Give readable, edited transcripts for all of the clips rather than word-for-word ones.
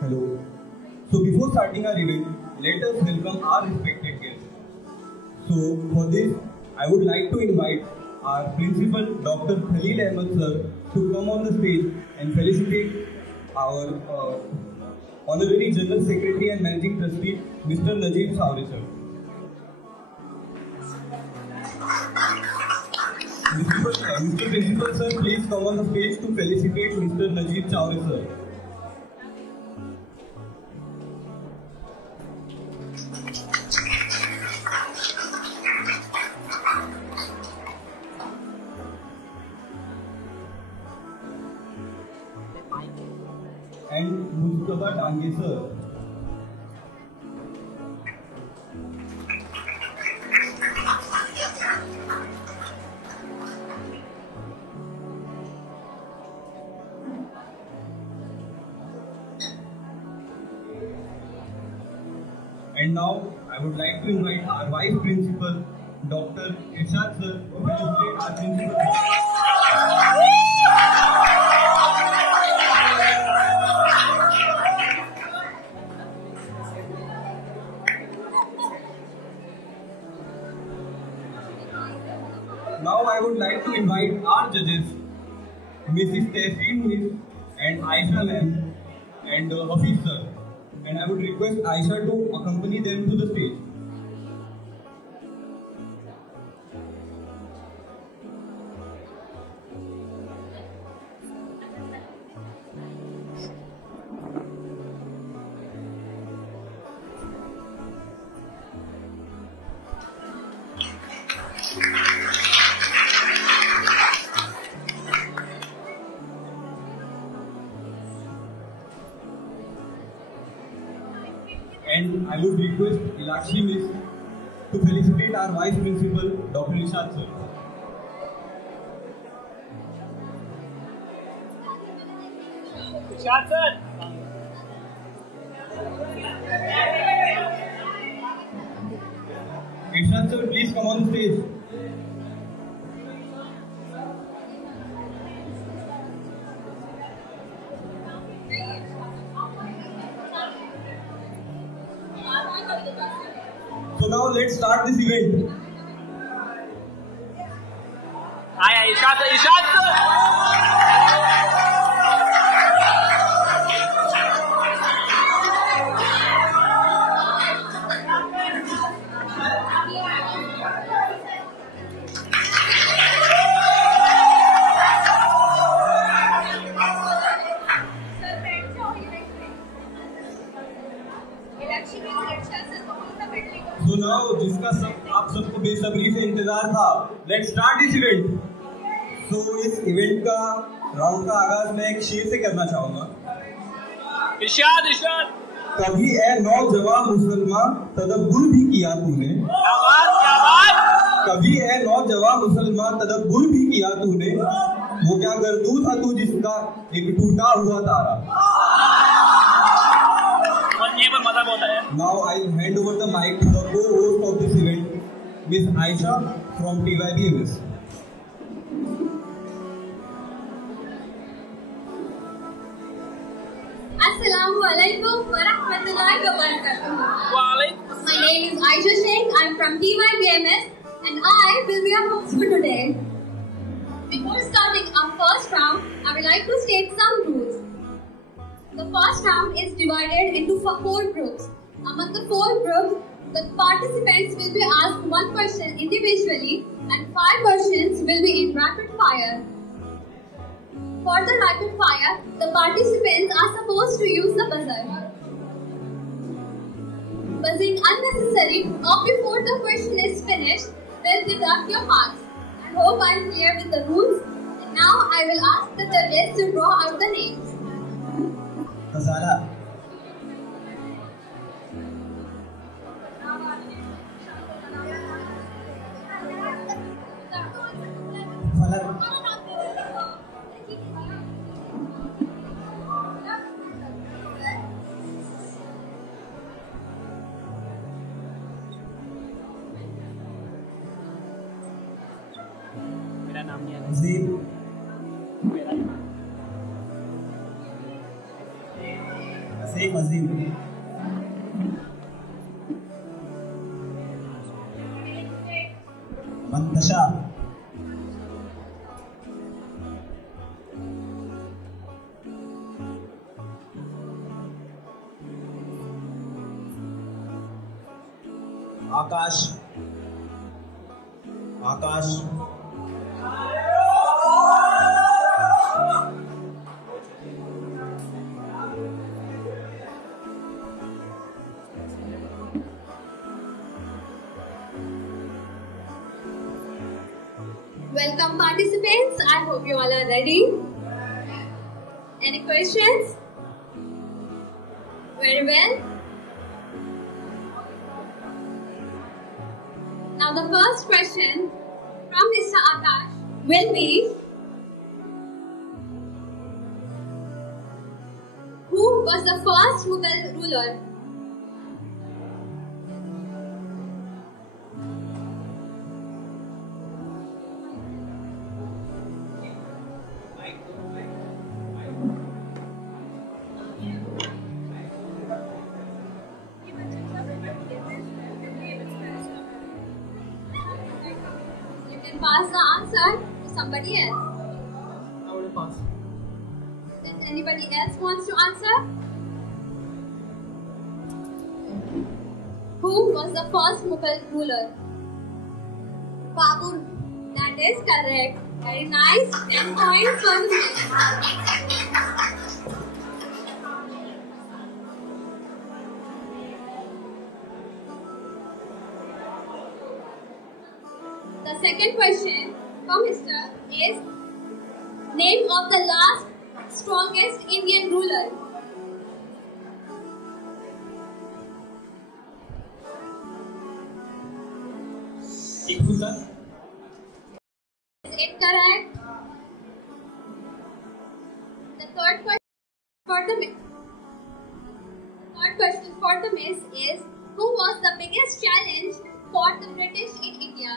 Hello. So before starting our event, let us welcome our respected guests. So for this, I would like to invite our principal, Dr. Khalil Ahmed sir, to come on the stage and felicitate our Honorary General Secretary and Managing Trustee, Mr. Najib Chowdhury sir. Mr. Principal sir, please come on the stage to felicitate Mr. Najib Chowdhury sir. And Mustafa Dange sir. And now I would like to invite our Vice Principal, Dr. Irshad sir, to felicitate our Principal. Now I would like to invite our judges, Mrs. Tehseen Miss and Aisha ma'am and Hafiz sir. And I would request Aisha to accompany them to the stage. And I would request Ilakshi Miss to felicitate our Vice Principal, Dr. Irshad sir. Irshad sir. Irshad sir, please come on the stage. So now let's start this event. Hi, Irshad sir. So now जिसका सब आप सबको बेसब्री से इंतजार था, let's start this event. So इस event का राउंड का आगाज मैं एक शेर से करना चाहूँगा. इरशाद. कभी ए नौजवान मुसलमान तदब्बुर भी किया तूने. कभी ए नौजवान मुसलमान तदब्बुर भी किया तूने. वो क्या गर्दू था तू जिसका एक टूटा हुआ तारा. Now I'll hand over the mic to the co-host of this event, Miss Aisha from TYBMS. Assalamu alaikum wa rahmatullahi wa barakatuh. My name is Aisha Sheikh. I'm from TYBMS and I will be your host for today. Before starting our first round, I would like to state some rules. The first round is divided into 4 groups. Among the 4 groups, the participants will be asked 1 question individually and 5 questions will be in rapid fire. For the rapid fire, the participants are supposed to use the buzzer. Buzzing unnecessary or before the question is finished will deduct your marks. I hope I am clear with the rules. And now I will ask the judges to draw out the names. Khazana. मेरा नाम नहीं है Zeeb. Saif Azim. Mantasha. Akash. Akash. Welcome participants, I hope you all are ready. Any questions? Very well. Now the first question from Mr. Akash will be, who was the first Mughal ruler? Pass the answer to somebody else. I will pass. Does anybody else wants to answer? Who was the first Mughal ruler? Babur. That is correct. Very nice. 10 points for the The second question from Mr. is, name of the last strongest Indian ruler. Tipu Sultan. Is it correct? The third question for the miss is, who was the biggest challenge for the British in India?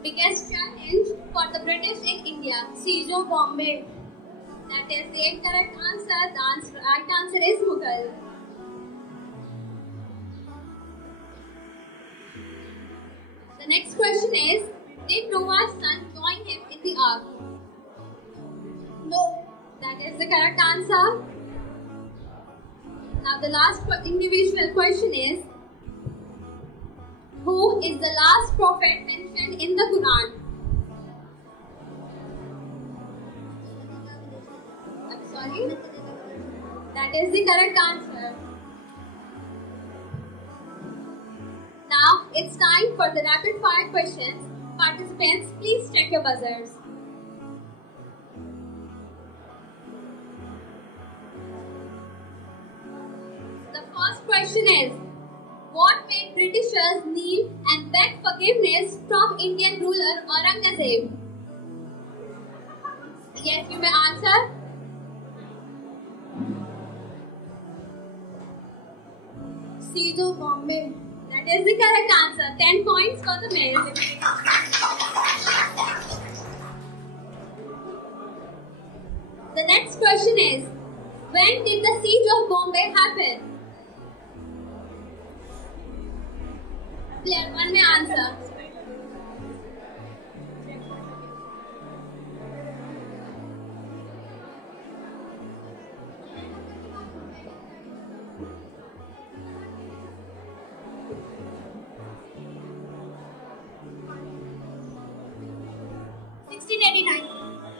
Biggest challenge for the British in India. Siege of Bombay. That is the incorrect answer. The right answer is Mughal. The next question is, did Noah's son join him in the ark? No. That is the correct answer. Now the last individual question is, who is the last prophet mentioned in the Quran? I'm sorry? That is the correct answer. Now it's time for the rapid fire questions. Participants, please check your buzzers. The first question is, what made Britishers kneel and beg forgiveness from Indian ruler Aurangzeb? Yes, you may answer. Siege of Bombay. That is the correct answer. 10 points for the miss. The next question is, when did the Siege of Bombay happen? Player 1 may answer.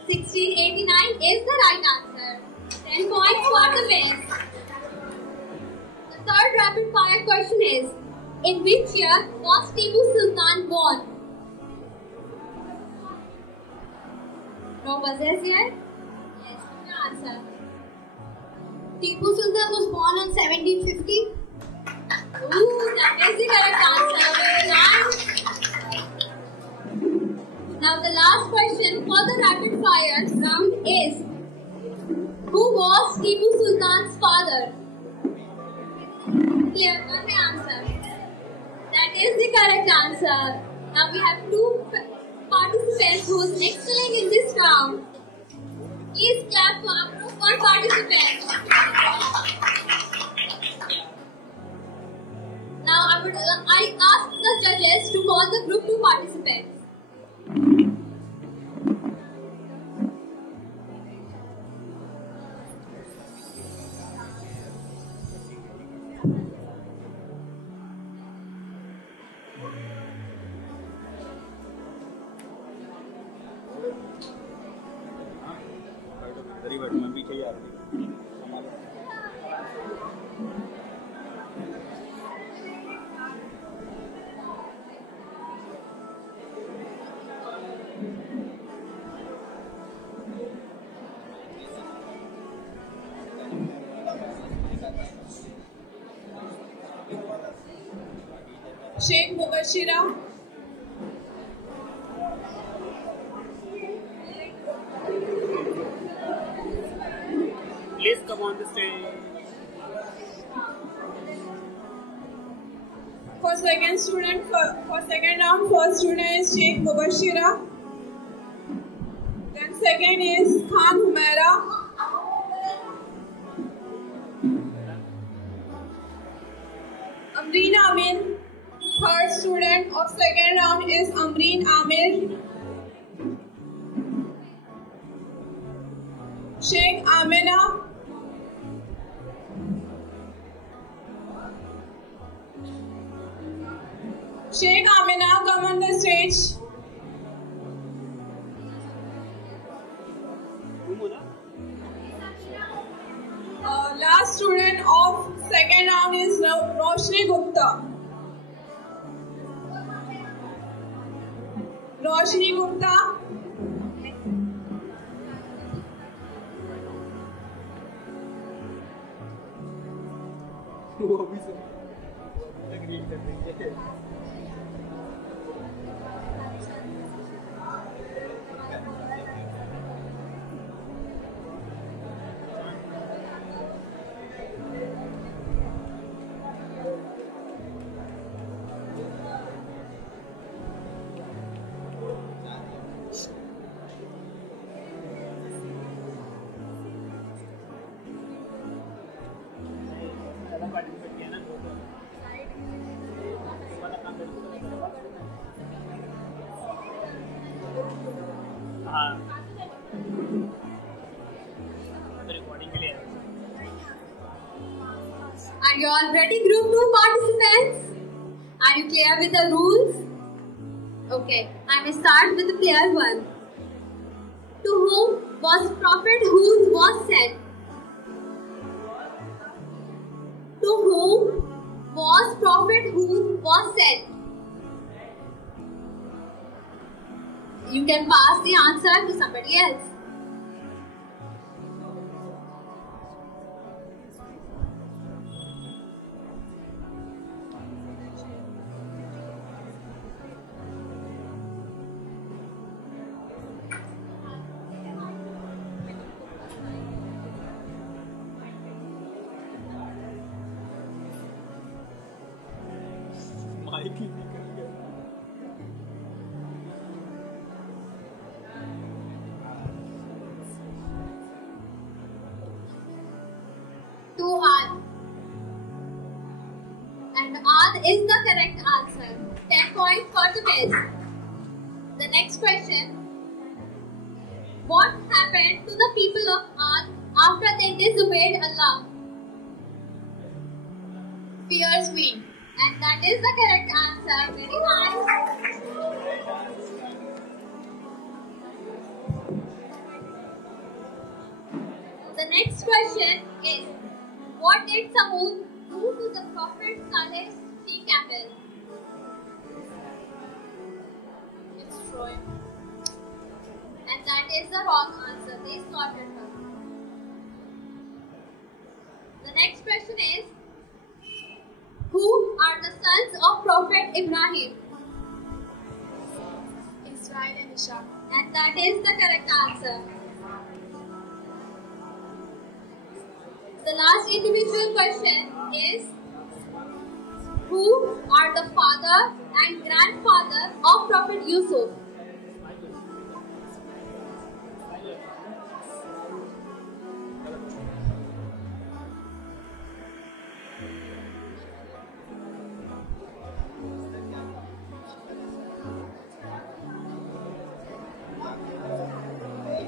$1689 is the right answer. 10 points for the miss. The third rapid fire question is, in which year was Tipu Sultan born? No buzzers yet? Yes, you answer. Tipu Sultan was born on 1750. Ooh, that is the correct answer. Very nice. Now the last question for the rapid fire round is, who was Tipu Sultan's father? Clear, one may answer. That is the correct answer. Now we have two participants who is excelling in this round. Please clap for Apurva more participants. Now I ask the judges to call the group 2 participants. Sheikh Mubashira. Please come on the stage. For second round, first student is Sheikh Mubashira. Then second is Khan Humaira. Amreen Amin. Third student of second round is Amreen Amir. Sheikh Amina. Sheikh Amina, come on the stage. Last student of second round is Roshni Gupta. Roshni Gupta. Are you all ready, group 2 participants? Are you clear with the rules? Okay, I will start with the player 1. To whom was Prophet Hud was sent? To whom was Prophet Hud was sent? You can pass the answer to somebody else. To Ad. And Ad is the correct answer. 10 points for the miss. The next question. What happened to the people of Ad after they disobeyed Allah? Fierce wind. And that is the correct answer. Very nice. The next question is, what did Samud do to the Prophet Saleh's she-camel? Destroy. And that is the wrong answer. They slaughtered her. The next question is, who are the sons of Prophet Ibrahim? Israel and Ishaq. And that is the correct answer. The last individual question is, who are the father and grandfather of Prophet Yusuf?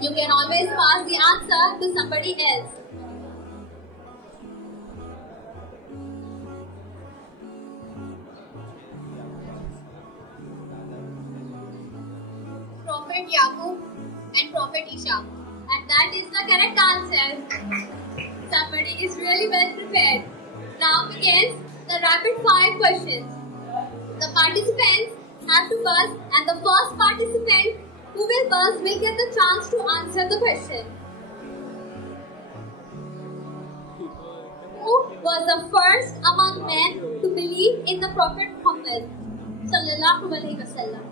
You can always pass the answer to somebody else. Prophet Yaqub and Prophet Ishaq. And that is the correct answer. Somebody is really well prepared. Now begins the rapid fire questions. The participants have to buzz, and the first participant who will buzz will get the chance to answer the question. Who was the first among men to believe in the Prophet Muhammad sallallahu alaihi wasallam?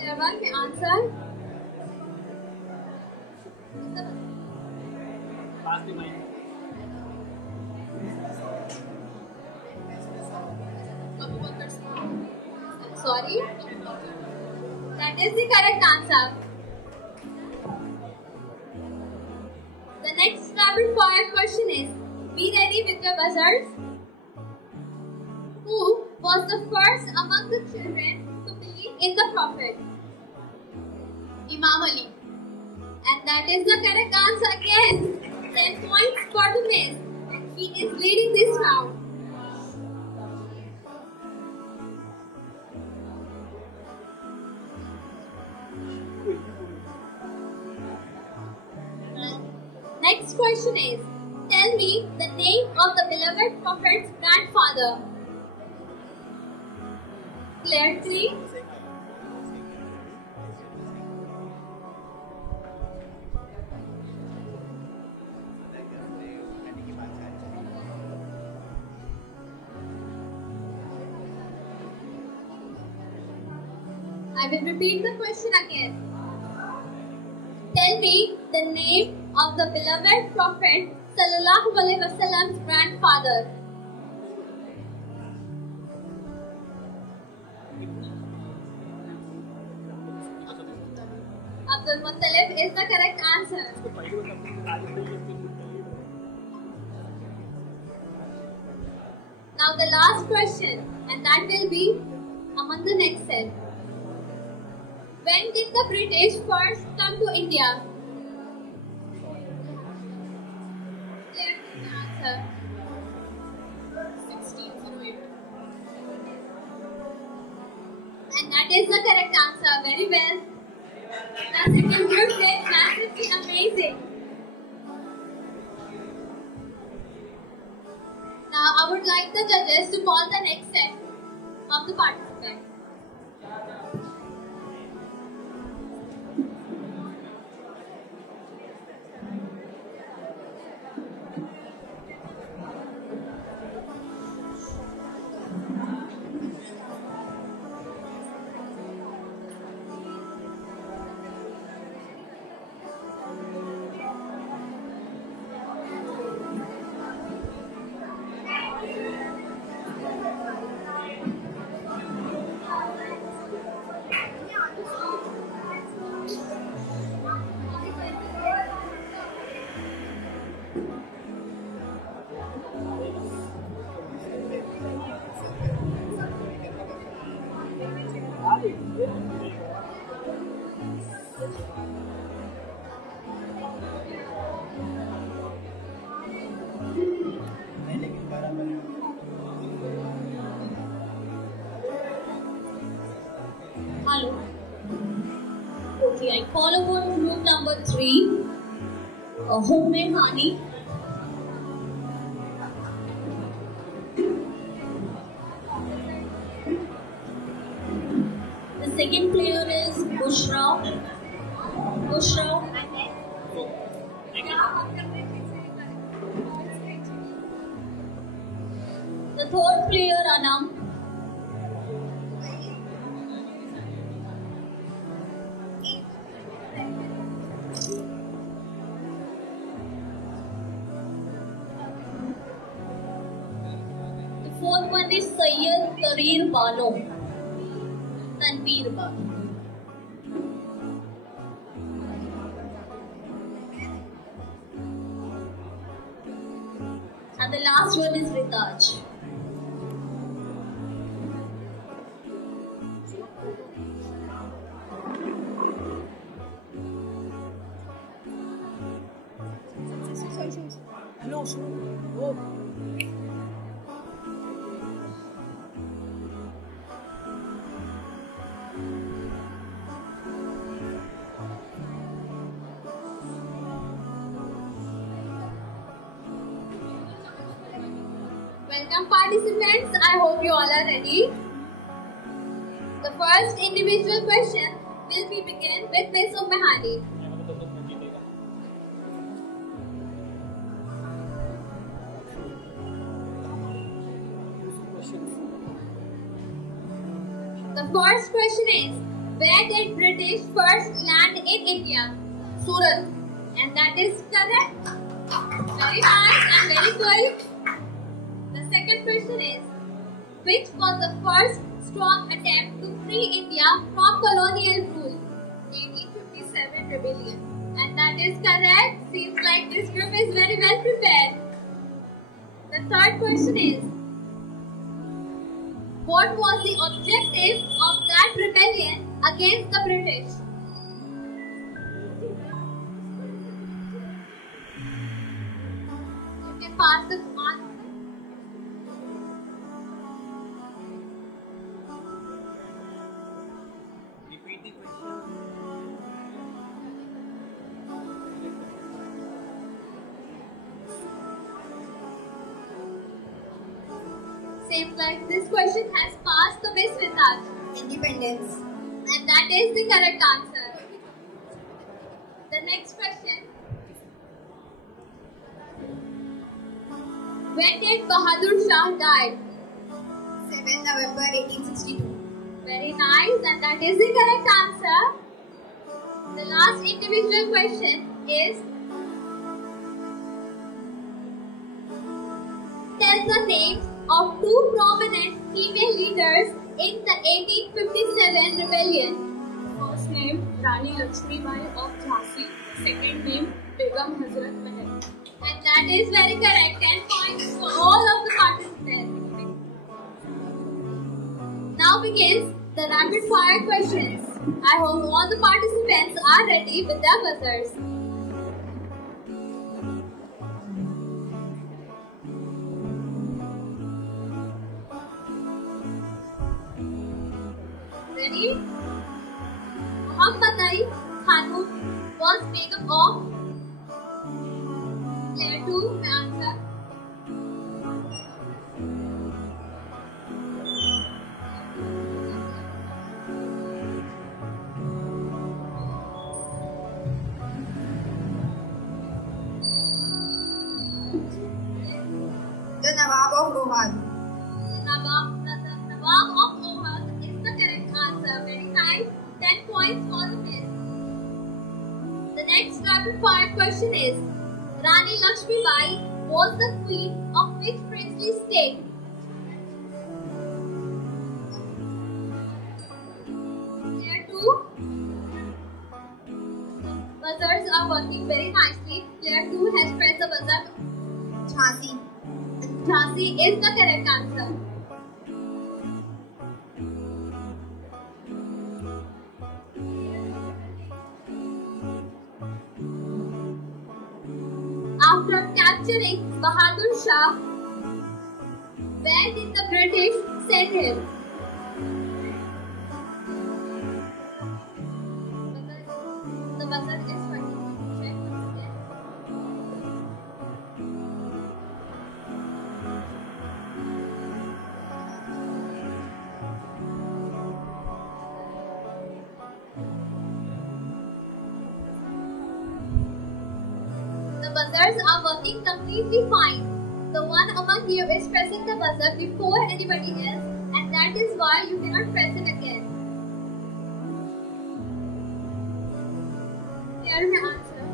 Everyone may answer. Pass the mic. Sorry. That is the correct answer. The next rapid fire question is, be ready with your buzzers. Who was the first among the children to believe in the Prophet? Imam Ali. And that is the correct answer again. 10 points for the miss. And he is leading this round. Next question is, tell me the name of the beloved Prophet's grandfather. Claire 3. I will repeat the question again. Tell me the name of the beloved Prophet sallallahu alaihi wasallam's grandfather. Abdul Muttalib is the correct answer. Now the last question, and that will be among the next set. When did the British first come to India? Clear the answer. 1608. And that is the correct answer. Very well. The second group did massively amazing. Now I would like the judges to call the next set of the participants. Hello. Okay, I call upon group number 3, Homemade Honey. The second player is Bushra. The third player, Anam. The fourth one is Sayyid Tareer Bano. Tanveer Bano. And the last one is Ritaj. Welcome participants, I hope you all are ready. The first individual question will be begin with Ms. Ummehani. The first question is, where did British first land in India? Surat. And that is correct. Very nice and very good. The second question is, which was the first strong attempt to free India from colonial rule? 1857 rebellion. And that is correct. Seems like this group is very well prepared. The third question is, what was the objective of that rebellion against the British? You can pass the answer. Repeat the question. Seems like this question has passed the Miss Vintage. Independence. And that is the correct answer. The next question. When did Bahadur Shah die? 7 November 1862. Very nice, and that is the correct answer. The last individual question is, tell the names of two prominent female leaders in the 1857 rebellion. First name Rani Lakshmi Bai of Jhansi. Second name Begum Hazrat Mahal. And that is very correct. 10 points for all of the participants. Now begins the rapid fire questions. I hope all the participants are ready with their buzzers. Ready? Muhammadai Khanum was Begum of Player 2, my answer. The Nawab of Rohan. The Nawab of Ohad is the correct answer. Very nice. 10 points for the miss. The next rapid fire question is, Rani Lakshmi Bai was the queen of which princely state? Player 2. Buzzers are working very nicely. Player 2 has pressed the buzzer. Jhansi. Jhansi is the correct answer. After capturing Bahadur Shah, where did the British send him? The buzzer is working. Check once again. The buzzers are working completely fine. The one among you is pressing the buzzer before anybody else, and that is why you cannot press it again. Here my answer.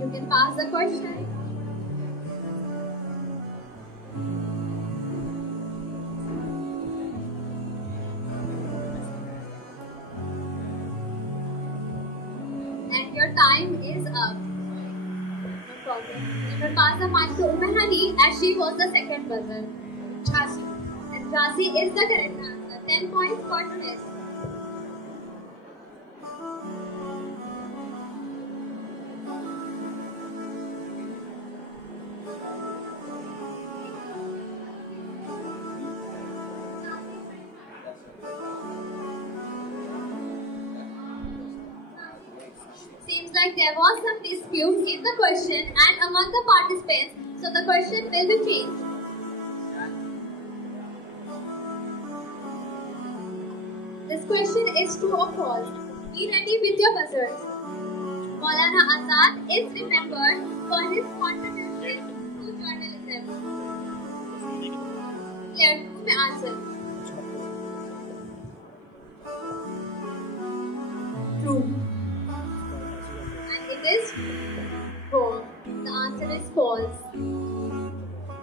You can pass the question. And your time is up. No Okay. We will pass the mic to Umehani as she was the second buzzer. Jhansi. And Jhansi is the correct answer. 10 points for today. Seems like there was some dispute in the question and among the participants, so the question will be changed. This question is true or false. Be ready with your buzzers. Maulana Azad is remembered for his contribution to journalism. Claire, you may answer. True. It is wrong. The answer is false.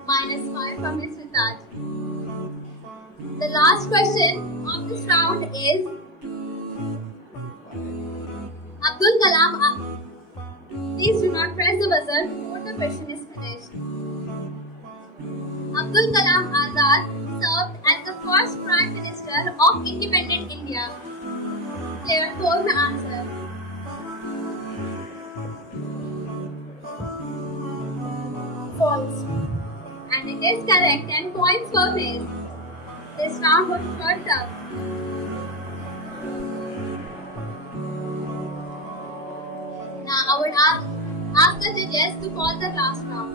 -5 from Ms. Ritaj. The last question of this round is Abdul Kalam. Please do not press the buzzer before the question is finished. Abdul Kalam Azad served as the first Prime Minister of independent India. Player 4 may answer. False. And it is correct. 10 points for Miss. This round was short up. Now I would ask the judges to call the last round.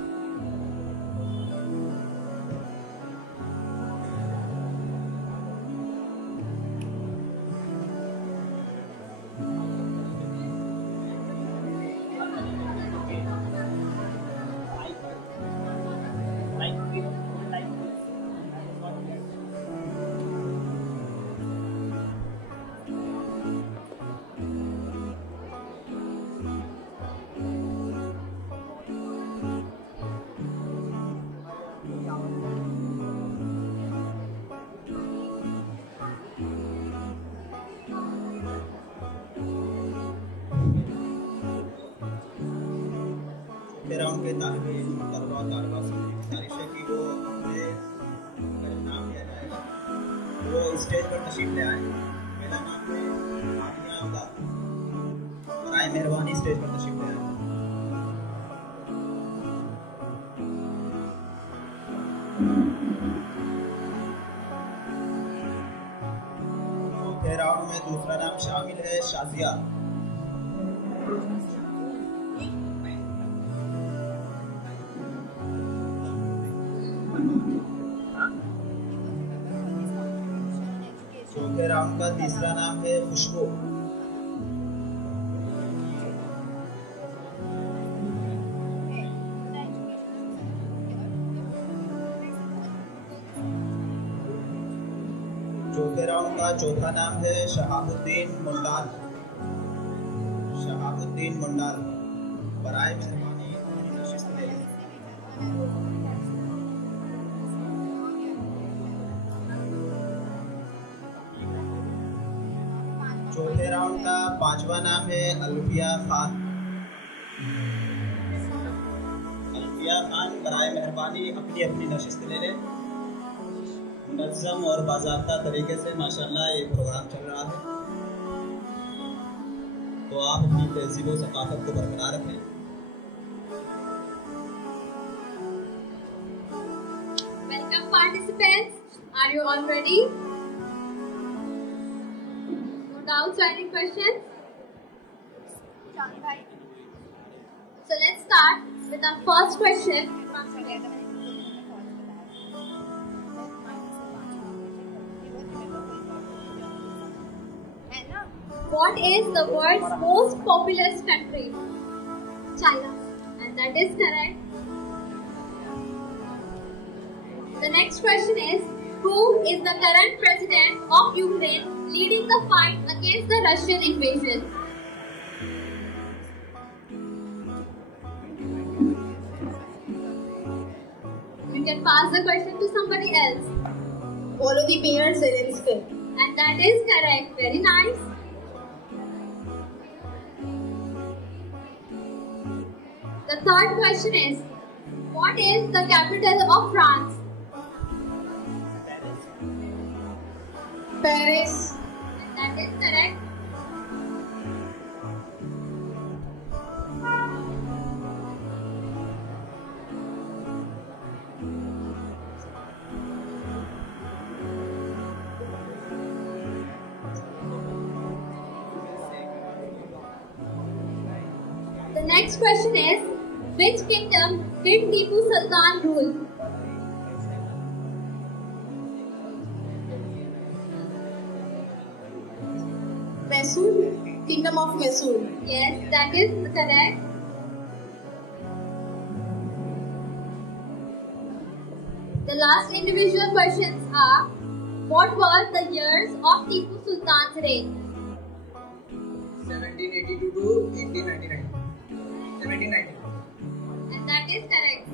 Round के तालिबे इल्म तलबा और तालिबात से मेरी गुजारिश है कि वो अपने अगर नाम लिया जाएगा वो स्टेज पर तशरीफ ले आए। मेरा नाम है आमिया अब्दा। बराए मेहरबानी स्टेज पर तशरीफ ले आए। चौथे राउंड में दूसरा नाम शामिल है शाजिया। चौथे राउंड का तीसरा नाम है खुशबू। चौथे राउंड का चौथा नाम है शहाबुद्दीन मुंडाल। शहाबुद्दीन मुंडाल। बराए मेहरबानी नशिस्त ले लें। चौथे राउंड का पांचवा नाम है अल्फिया खान। अल्फिया खान बराए मेहरबानी अपनी अपनी नशिस्त ले लें। मुनज़्ज़म और बाज़ाब्ता तरीके से माशाल्लाह ये प्रोग्राम चल रहा है, तो आप अपनी तहज़ीब और सकाफ़त को बरकरार रखें। Welcome participants. Are you all ready? Doubts or any questions? So let's start with our first question. What is the world's most populous country? China. And that is correct. The next question is, who is the current president of Ukraine leading the fight against the Russian invasion? You can pass the question to somebody else. Volodymyr Zelensky. And that is correct. Very nice. The third question is, what is the capital of France? Paris. And that is correct. The next question is, which kingdom did Tipu Sultan rule? Mysore. Kingdom of Mysore. Yes, that is correct. The last individual questions are, what were the years of Tipu Sultan's reign? 1782 to 1899. 1790. And that is correct.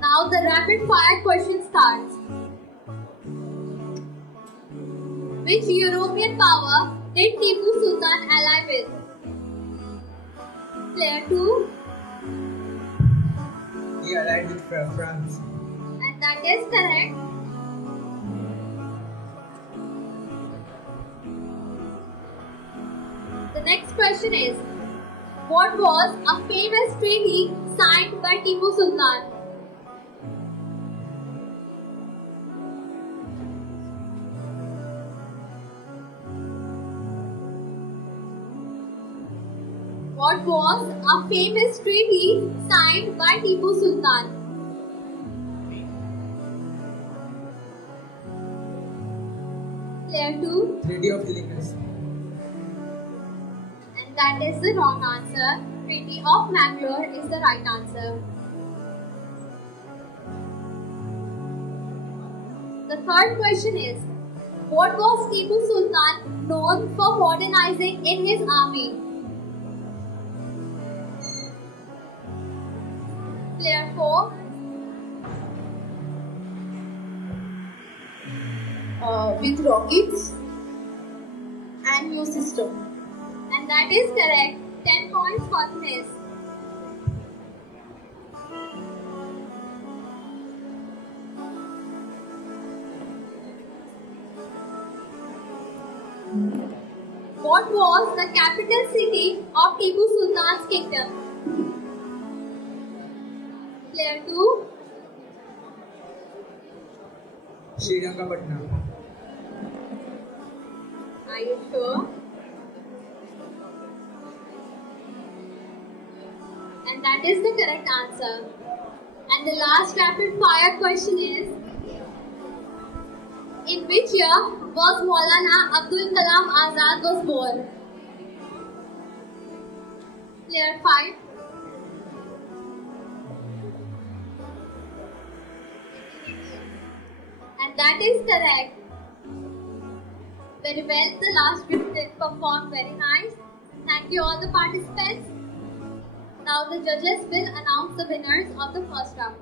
Now the rapid fire question starts. Which European power did Tipu Sultan ally with? Player 2. He allied with France. And that is correct. The next question is, what was a famous treaty signed by Tipu Sultan? What was a famous treaty signed by Tipu Sultan? Player 2. Treaty of Deliverance. And that is the wrong answer. Treaty of Mangalore is the right answer. The third question is, what was Tipu Sultan known for modernizing in his army? Player 4. With rockets and new system. And that is correct. 10 points for this. What was the capital city of Tipu Sultan's kingdom? Player 2. Srirangapatna. Are you sure? And that is the correct answer. And the last rapid fire question is, in which year was Maulana Abdul Kalam Azad was born? Player 5. And that is correct. Very well, the last group did perform very nice. Thank you all the participants. Now the judges will announce the winners of the first round.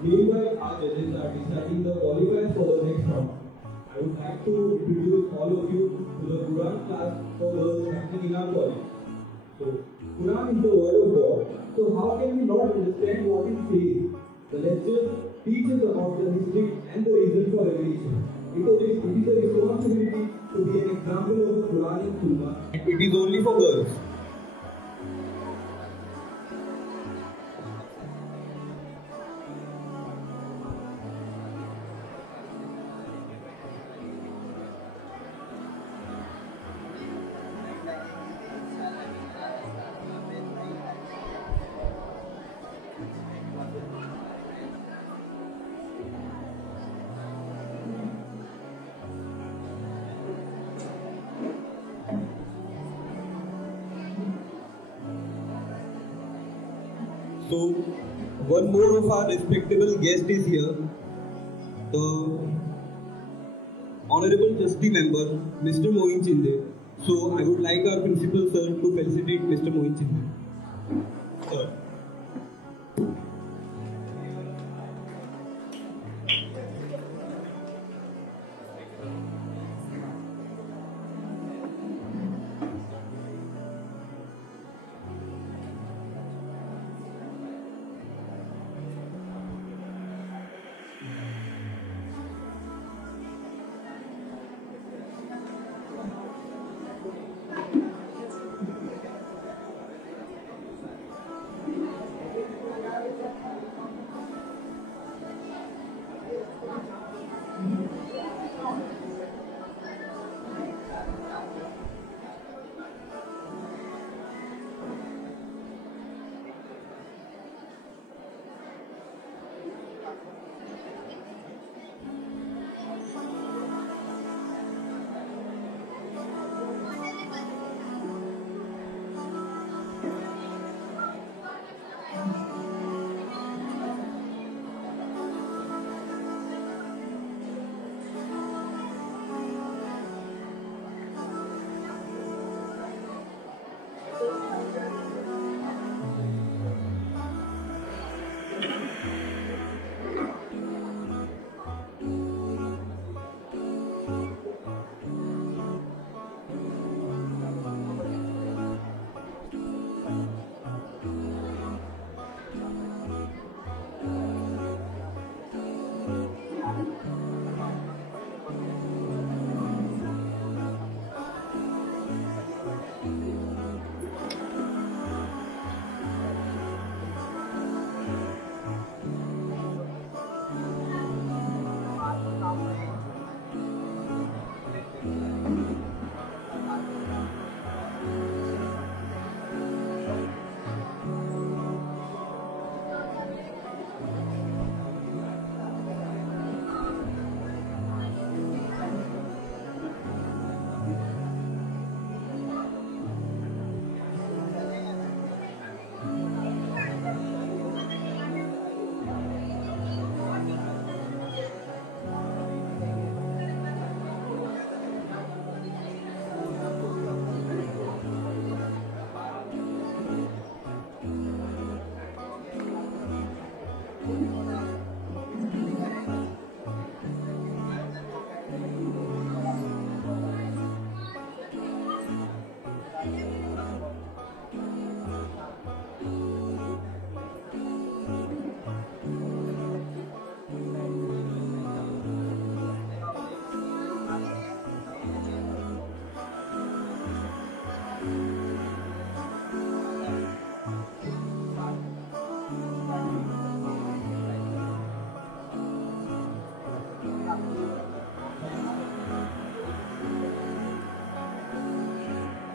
Meanwhile, our judges are deciding the qualifiers for the next round. I would like to introduce all of you to the Quran class for the second in our college. So, Quran is the word of God. So, how can we not understand what it says? The lecture teaches about the history and the reason for revelation. because it is a responsibility to be an example of the Quran and Sunnah. It is only for girls. So, one more of our respectable guest is here, the Honorable Trustee Member, Mr. Mohin Chinde. So, I would like our Principal Sir to felicitate Mr. Mohin Chinde. Sir.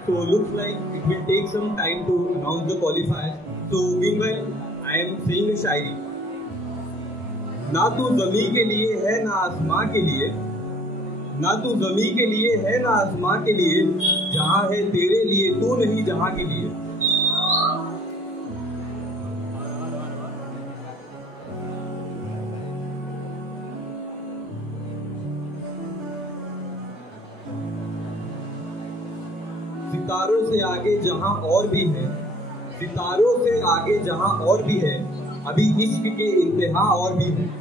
So looks like it will take some time to announce the qualifiers. So meanwhile, I am saying a शायरी. ना तू ज़मीं के लिए है ना आसमां के लिए, ना तू ज़मीं के लिए है ना आसमां के लिए, जहाँ है तेरे लिए तू नहीं जहाँ के लिए. सितारों से आगे जहां और भी है, सितारों से आगे जहां और भी है, अभी इश्क के इंतहा और भी है.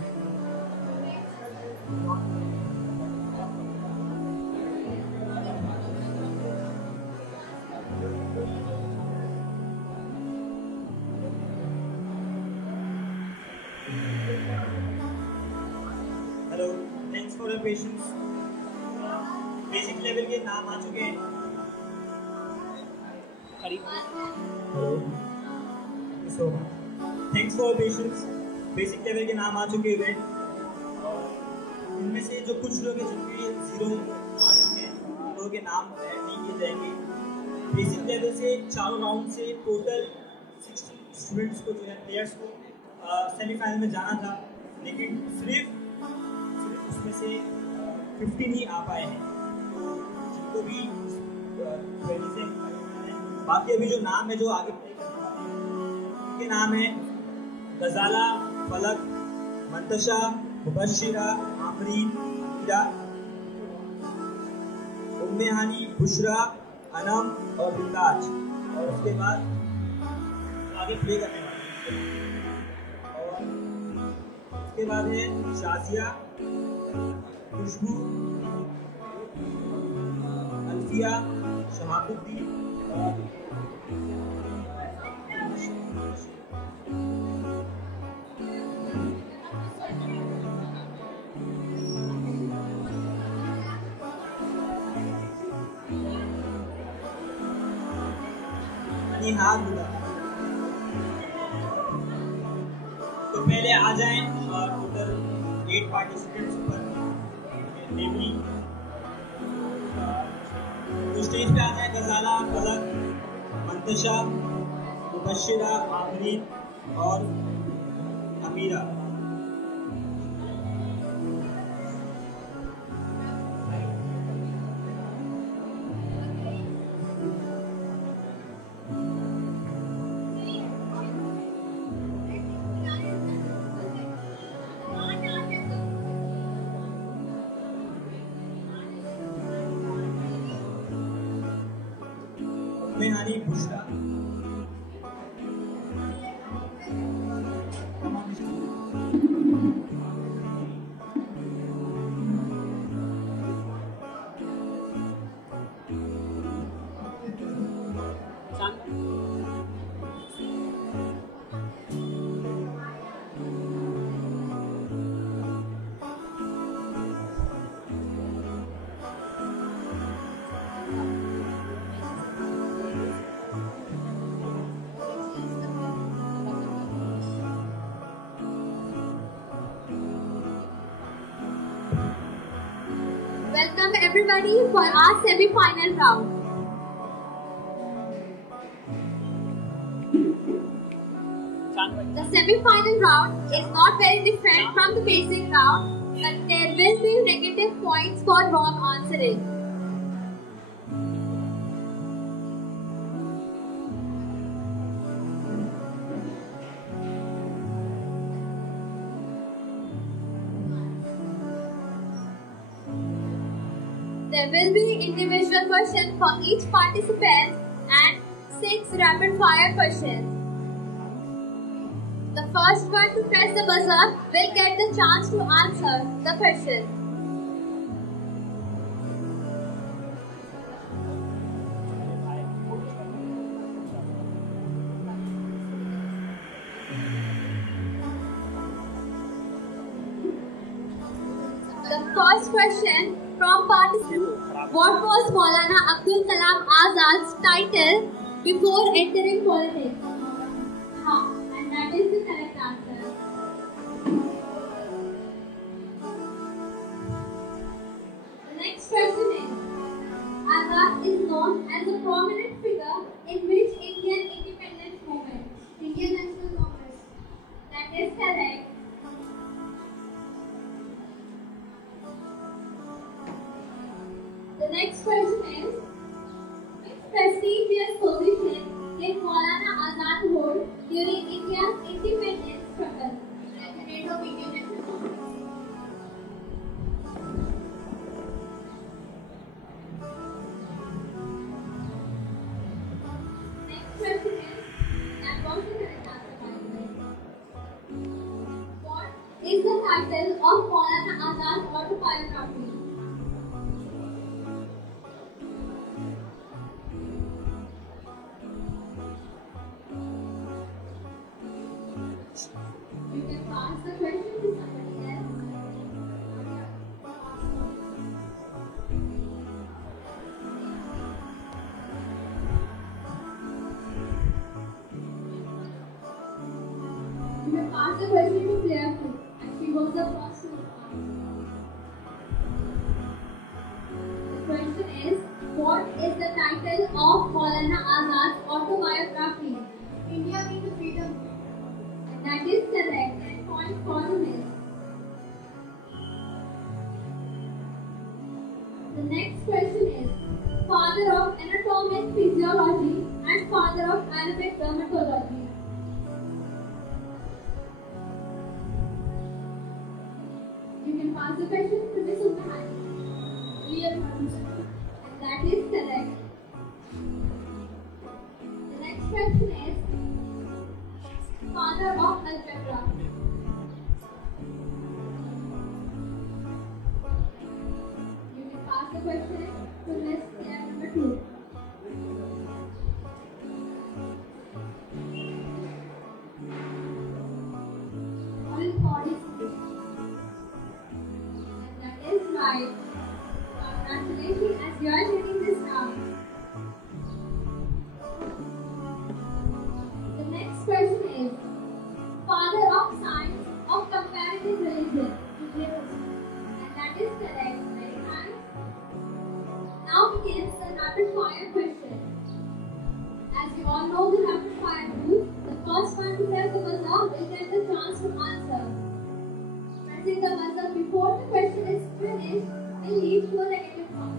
Hello, thanks for your patience. Basic level के नाम आ चुके हैं। So thanks for patience. Basic level के नाम आ चुके हैं। इनमें से जो कुछ लोग हैं जिनके 0 मार्क्स हैं उन लोगों के नाम ऐड नहीं किए जाएंगे। बेसिक लेवल से चारों राउंड से टोटल 60 स्टूडेंट्स को जो है प्लेयर्स को सेमीफाइनल में जाना था, लेकिन सिर्फ उसमें से 15 ही आ पाए हैं। तो जिनको भी ट्रेनिंग से बाकी अभी जो नाम है जो आगे प्ले करने वाले हैं उनके नाम है गजाला, फलक, मंतशा, मुबश्शिरा, आमरीन, हीरा, उम्मे हानी, बुशरा, अनम और बिंदाज। और उसके बाद आगे प्ले करने वाले हैं। और उसके बाद है शाजिया, खुशबू, अल्फिया, शहाबुद्दीन और हाथ मिला। तो पहले आ जाएं टोटल 8 पार्टिसिपेंट्स पर नेमली। तो स्टेज पे आ जाए गजाला, फलक, मंतशा, मुबश्शिरा, आमरीन और अमीरा। हानी, Bushra, Welcome everybody for our semi-final round. The semi-final round is not very different from the basic round, but there will be negative points for wrong answering. There will be individual questions for each participant and 6 rapid fire questions. The first one to press the buzzer will get the chance to answer the question. The first question from participant: what was Maulana Abdul Kalam Azad's title before entering politics? And that is the correct answer. The next question is: Azad is known as a prominent figure in which Indian independence movement? Indian National Congress. That is correct. The next question is: which prestigious position did Maulana Azad hold during India's independence struggle? President of Indian National Congress. Next question is: that was the correct answer, by the way. What is the title of Maulana Azad's autobiography? You can pass the question to somebody else. pass the question to player 2, and she was the first to answer. The question is, what is the title of Maulana Azad's autobiography? India means the freedom. And that is correct. 10 points for the miss. The next question is, father of anatomy and physiology and father of Arabic dermatology. You can pass the question to Miss Ummahani. Leo Tolstoy. And that is correct. The next question is, father of algebra. You can pass the question to Miss player number 2. All body. And that is right. Congratulations as you are getting this round. The next question is, father of science of comparative religion. And that is correct. Very nice. Now begins the rapid fire question. As you all know the rapid fire rule, the first one to press the buzzer will get the chance to answer. Pressing the buzzer before the question is finished will lead to a negative mark.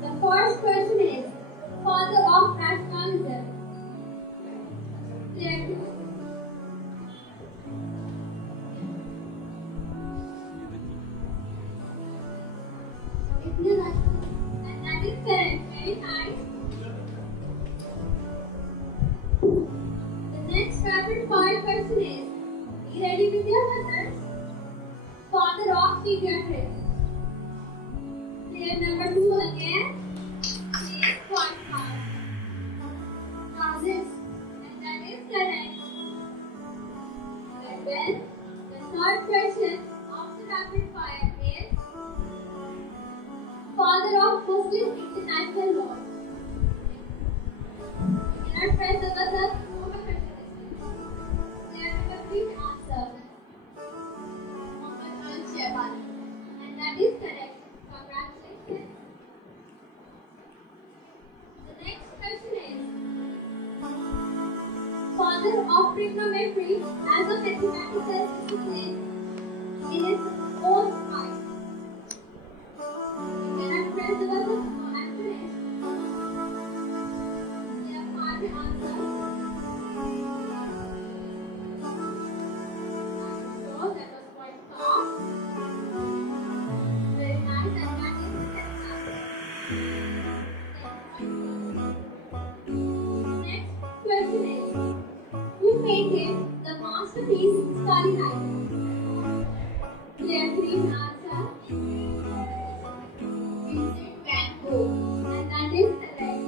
The first question is, father of rationalism. Player 2. Ibn Rushd. And that is correct. Very nice. The next rapid fire question is, are you ready with your buzzers? Father of pediatrics. Player number 2 again. Please point out. Nazis. And that is correct. Very well. The third question of the rapid fire is, father of Muslim international law. You cannot press the buzzer before the question is finished. Player number 3 answer. Muhammad Al-Shaybani. And that is correct. Congratulations. The next question is, father of trigonometry as a mathematical discipline in its own right. You cannot press the buzzer before I'm finished. There are 5 answers. So that was quite fast. Very nice, and that is the next answer. Next question is, who painted the masterpiece Starry Night? Player 3 answer. Vincent Van Gogh. And that is correct.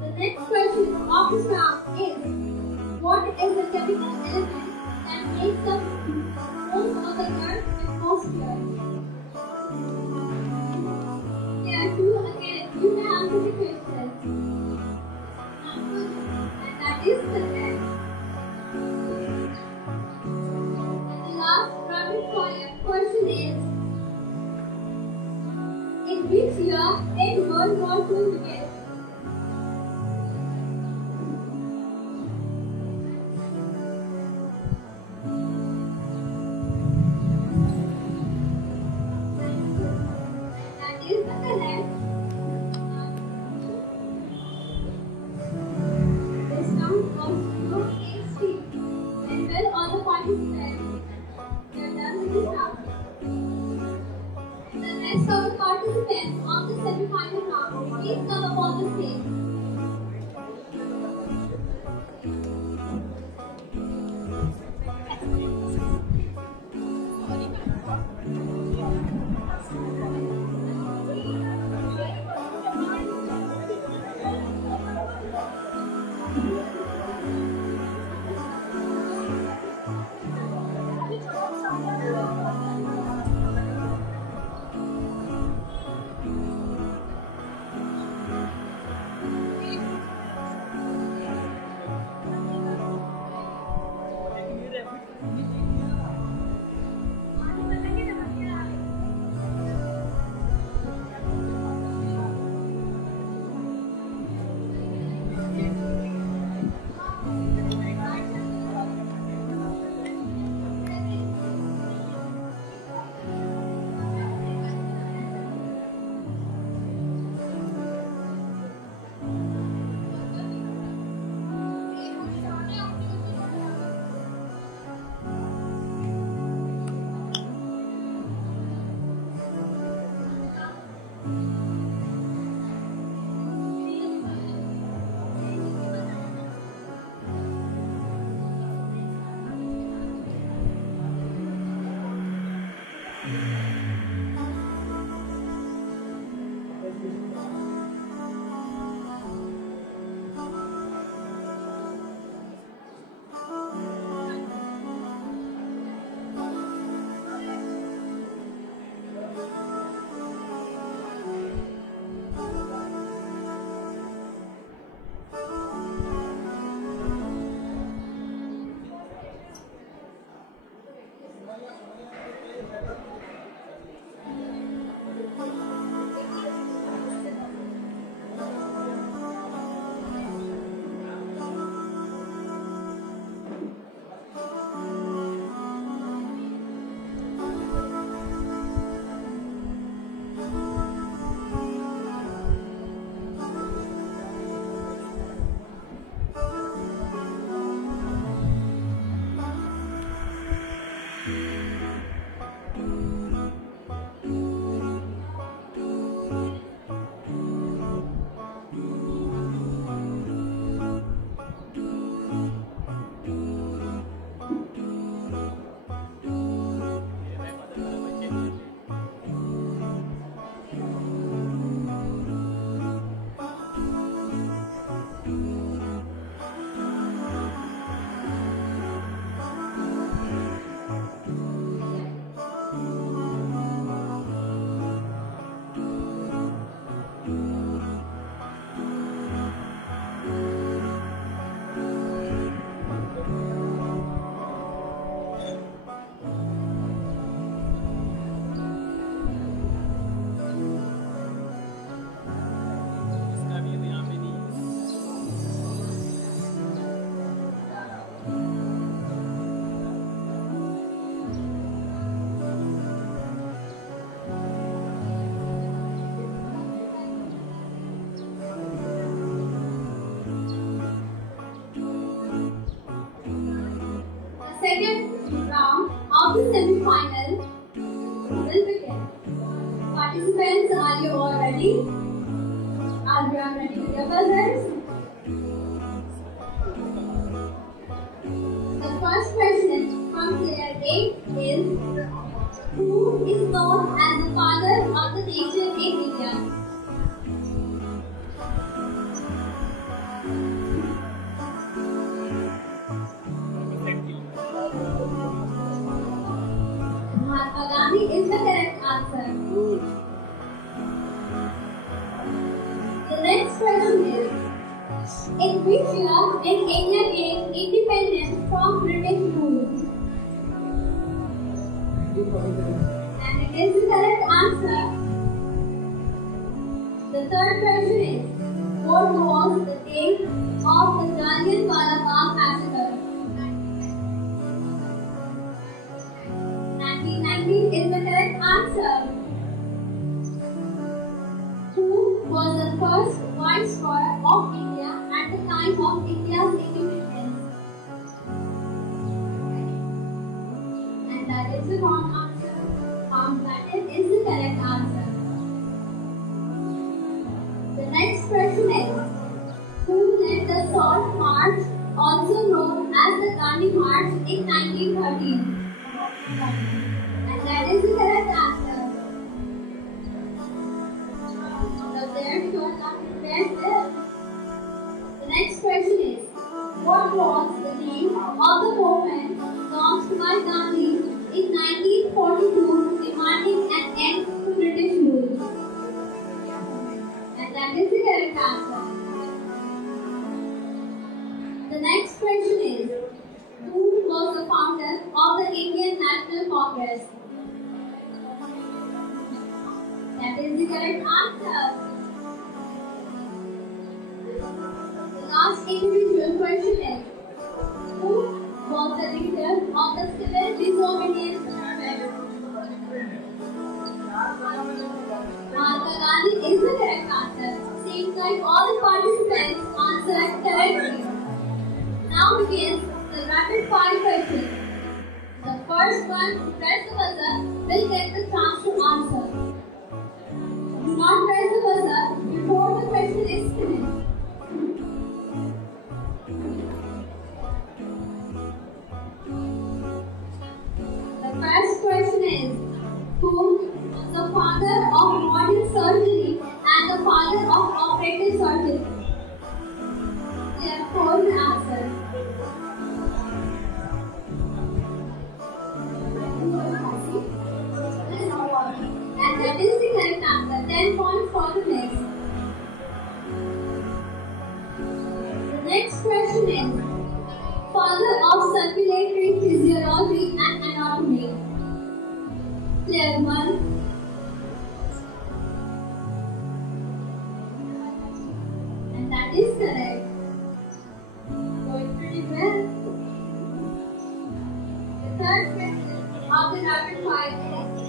The next question of this round is, what is the chemical element that makes up most of the Earth's atmosphere? Player 2 again, you may answer the question. And that is correct. And the last rapid fire question is, in which year did World War II begin? That is the correct. This round was no tasty. And well, all the participants, we are done with this round. The rest of the participants of the semi-final round, please come up on the stage. will begin. Participants, are you all ready? Are you all ready with your buzzers? The first question from player 8 is, who is known as the father of the nation in India? Mahatma Gandhi is the correct answer. The next question is, in which year did India gain independence from British rule? And it is the correct answer. The third question is, what was the date of the Jallianwala Bagh massacre? 1919 is the correct answer. Who was the first viceroy of India at the time of India's independence? And that is the wrong answer. Mountbatten is the correct answer. The next question is, who led the Salt March, also known as the Gandhi March, in 1913? And that is the correct answer. The players who are not prepared there. The next question is, what was the name of the movement launched by Gandhi in 1942 demanding an end to British rule? And that is the correct answer. The next question is, who was the founder of the Indian National Congress? That is the correct answer. The last individual question is, who was the leader of the civil disobedience movement? Mahatma Gandhi is the correct answer. Seems like all the participants answered correctly. Now begins the rapid fire question. The first one to press the buzzer will get the chance to answer. Do not press the buzzer before the question is finished. The first question is, who was the father of modern surgery and the father of operative surgery? There are 4 answers. And that is the correct answer. 10 points for the miss. The next question is, father of circulatory physiology and anatomy? Player 1. And that is correct. Going pretty well. The third question of the rapid fire is,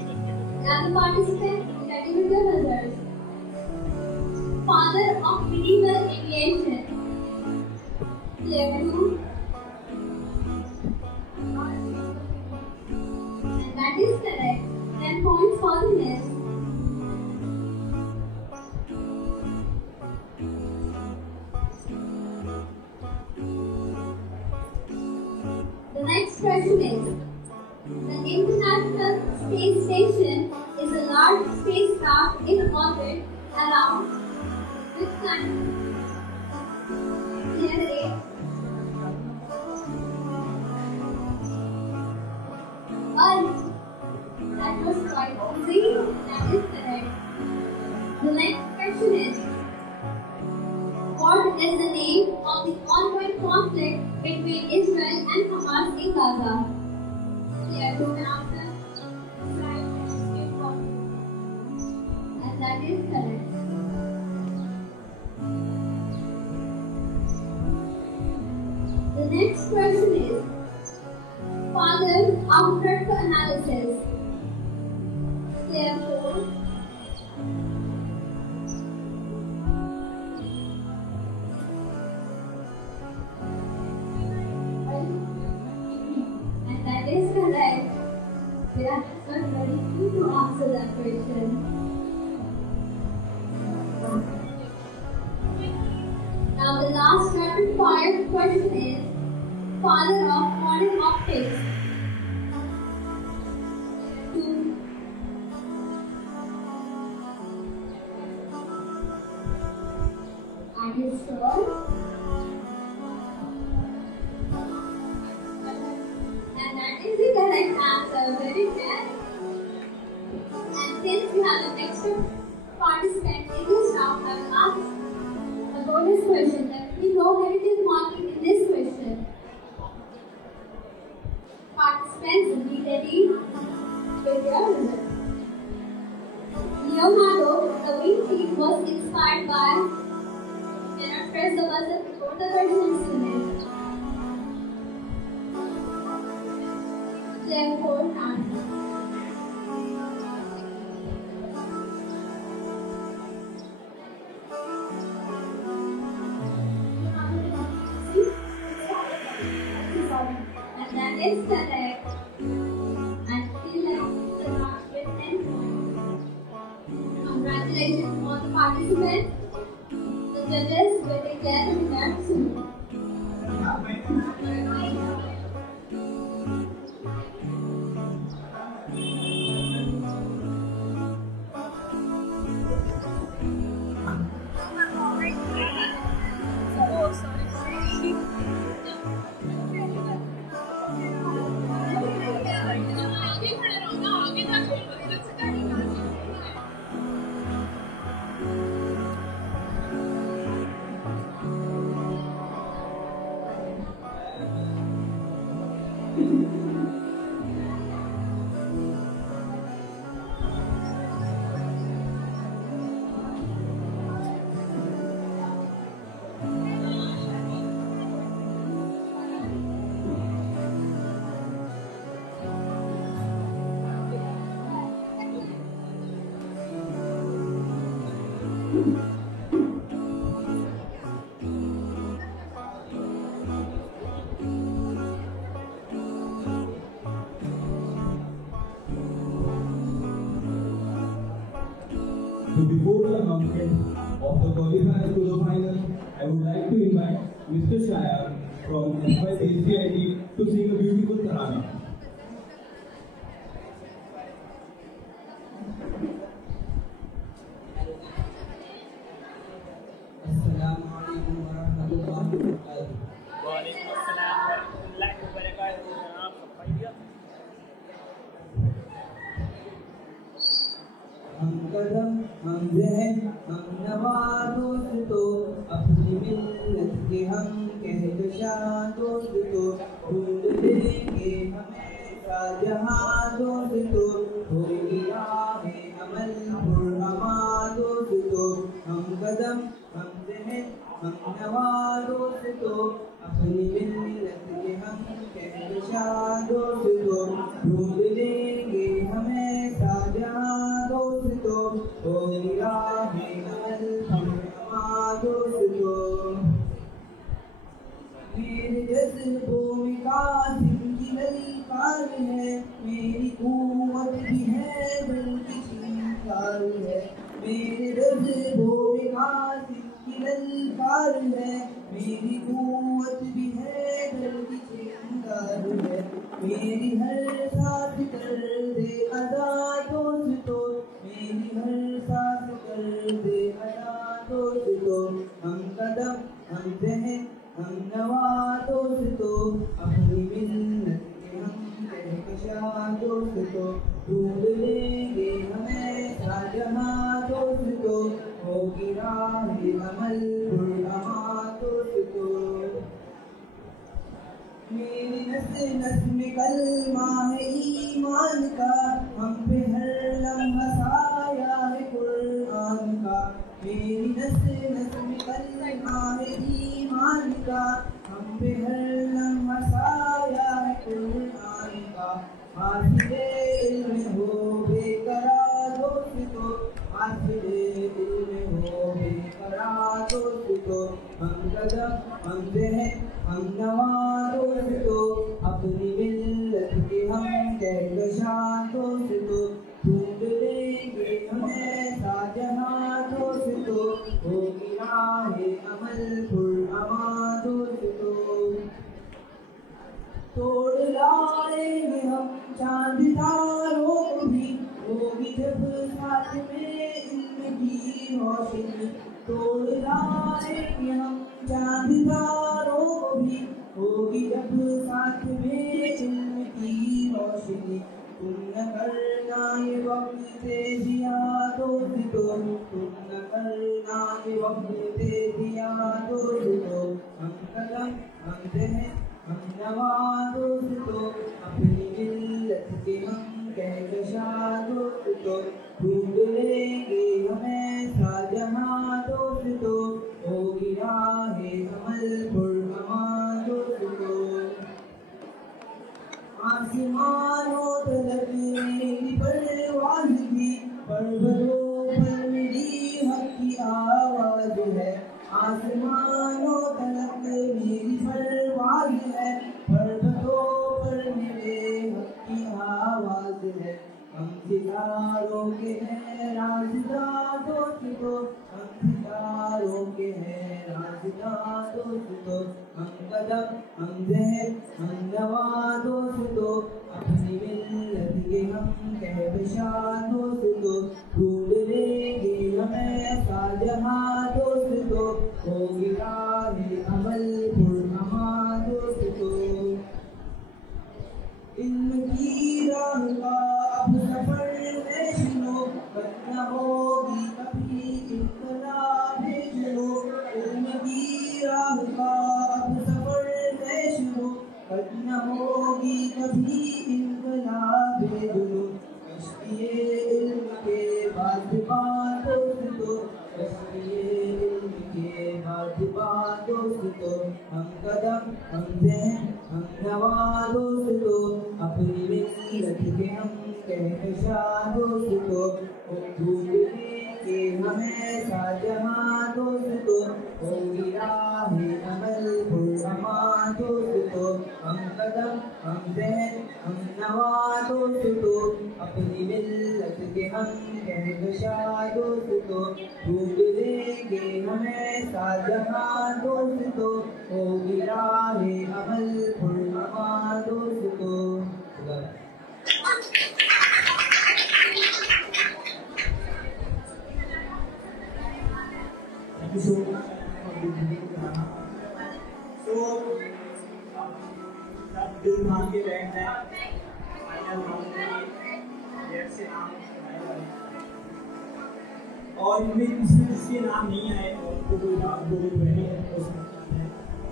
other participants ready with their buzzers. Father of medieval aviation? Player 2. And that is correct. 10 points for the miss. The next question is, the International Space Station is a large spacecraft in orbit around which planet? Player 8. Earth. That was quite easy. That is correct. The next question is, what is the name of the ongoing conflict between Israel and Hamas in Gaza? Player 2 may answer. And that is correct. The next question is, father of cryptanalysis? Player 4. And that is correct. question. Now the last rapid fire question is father of modern optics. 2. Are you sure? And that is the correct answer. Very good. And since we have an extra participant in this round, I will ask a bonus question. There will be no negative marking in this question. Participants, be ready with your results. Leonardo da Vinci was inspired by. Cannot press the buzzer before the question is finished. Therefore, answer. And that is correct. And still left the mark with 10 points. Congratulations to all the participants. The judges will declare the winner soon. So before the announcement of the qualifiers to the final, I would like to invite Mr. Shaya from SYCIT to sing a beautiful Tarana. Assalamualaikum warahmatullahi wabarakatuh. Waalaikumsalam warahmatullahi wabarakatuh. जनाब सब खैरियत? हम कदम हम ज़हन हम नवा दोस्तों अपनी मिल्लत के हम कहकशां दोस्तों ढूंढ लेंगे हमेशा जहां दोस्तों होगी राहे अमल पुरअमा दोस्तों हम कदम हम ज़हन हम नवा दोस्तों अपनी मिल्लत के हम कहकशां दोस्तों ढूंढ लेंगे हमेशा जहां दोस्तों होगी राहे अमल पुरअमा दोस्तों मेरे जज्बों में कासिम की ललकार है मेरी कुव्वत भी है बल्कि चिंगार है मेरे जज्बों में कासिम की ललकार है मेरी कुव्वत भी है बल्कि चिंगार है मेरी हर सांस कर दे अदा दोस्तों मेरी हर सांस कर दे अदा दोस्तों हम कदम हम ज़हन हम नवा दोस्तों अपनी मिल्लत के हम कहकशां दोस्तों ढूंढ लेंगे हमेशा जहां दोस्तों होगी राहे अमल पुरअमा दोस्तों मेरी नस नस में कलमा है ईमान का हम पे हर लम्हा साया है कुरान का मेरी नस नस में कलमा है ईमान का हम पे हर लम्हा साया है कुरान का हासिले इल्म हो बेकरार दोस्तों हासिले इल्म हो बेकरार दोस्तों हम कदम हम ज़हन हम नवा दोस्तों अपनी मिल्लत के हम कहकशां दोस्तों ढूंढ लेंगे होगी जब साथ में इल्म की रोशनी, तोड़ लाएंगे हम चांद तारों को भी, होगी जब साथ में इल्म की रोशनी। तुम न करना ये वक्त तेजिया दोस्तों, तुम न करना ये वक्त तेजिया दोस्तों, हम कदम हम जहन हम नवा दोस्तों, अपनी मिल्लत के हम कहकशा दोस्तों, ढूंढ लेंगे हमें शाहजहां दोस्तों, होगी राहे अमल पुरनमा दोस्तों। आसमानों तलक मेरी परवाज़ थी, पर्वतों पर मेरी हक की आवाज़ है। आसमानों तलक मेरी परवाज़ है, पर्वतों पर मेरे हक की आवाज़ है। हम सितारों के हैं राज़दार दोस्तों, हम सितारों के हैं राज़दार दोस्तों, हम कदम हम जहन हम नवा दोस्तों, अपनी मिल्लत के हम कहकशा दोस्तों, ढूंढ लेंगे हमें शाहजहां दोस्तों, होगी राहे अमल पुरनमा दोस्तों। इल्म की राह का अब सफर में चलो, वरना होगी कभी इनकलाब चलो। इल्म की राह का अब सफर में चलो, वरना होगी कभी इनकलाब चलो। कश्तिए इल्म के बाद दोस्तों, कश्तिए इल्म के बाद दोस्तों, हम कदम हम जहन हम नवा दोस्तों, अपनी मिल्लत के हम कहकशा दोस्तों, ढूंढ लेंगे हमें शाहजहां दोस्तों, होगी राहे अमल पुरनमा दोस्तों, हम कदम हम जहन हम नवा दोस्तों, अपनी मिल्लत के हम कहकशा दोस्तों, ढूंढ लेंगे हमें शाहजहां दोस्तों, होगी राहे अमल पुरनमा दोस्तों। Thank you so much for being here. So, अब दिल मान के बैठ जाए, फाइनल राउंड में डेढ़ से नाम आए वाले, और इनमें इसमें जिसके नाम नहीं आए तो कोई बात बोले बहने हो सकता है,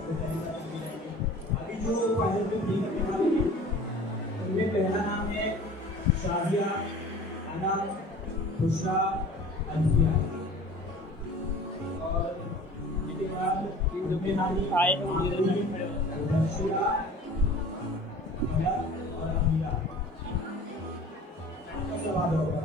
तो पहली तरफ भी रहेंगे। अभी जो फाइनल में प्ले करने वाले हैं उनमें पहला नाम है शाजिया, अनम, खुशरा, अल्फिया, और इसके बाद इनमें नाम आए रशिया, और अमीरा। सवाल होगा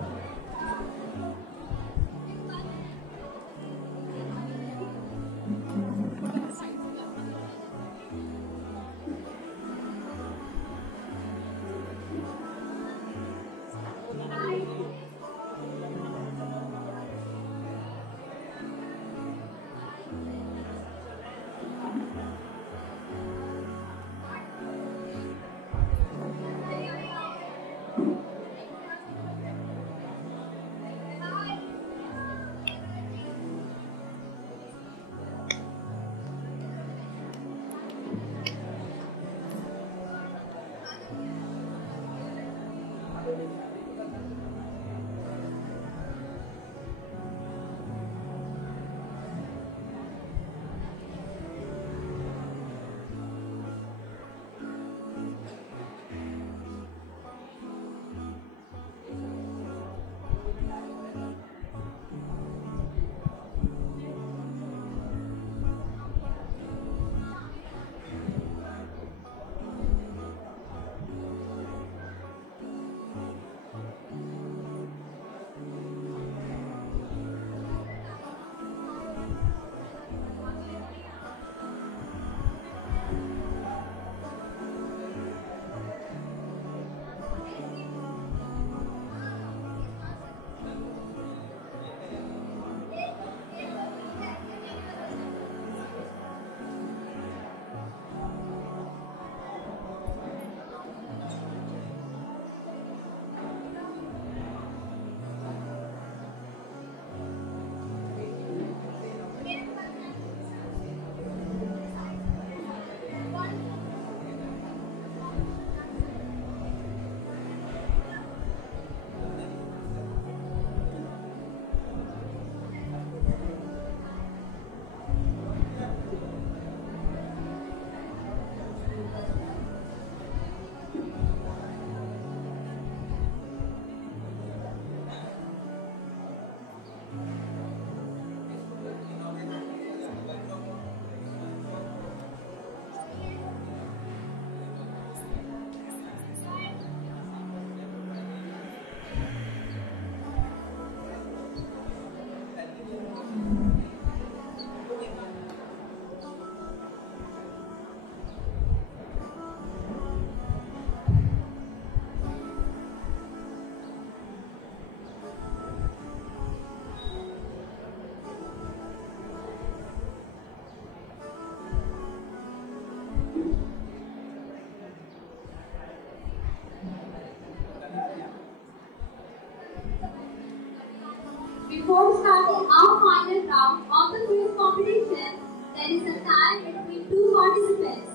Before starting our final round of the quiz competition, there is a tie between two participants.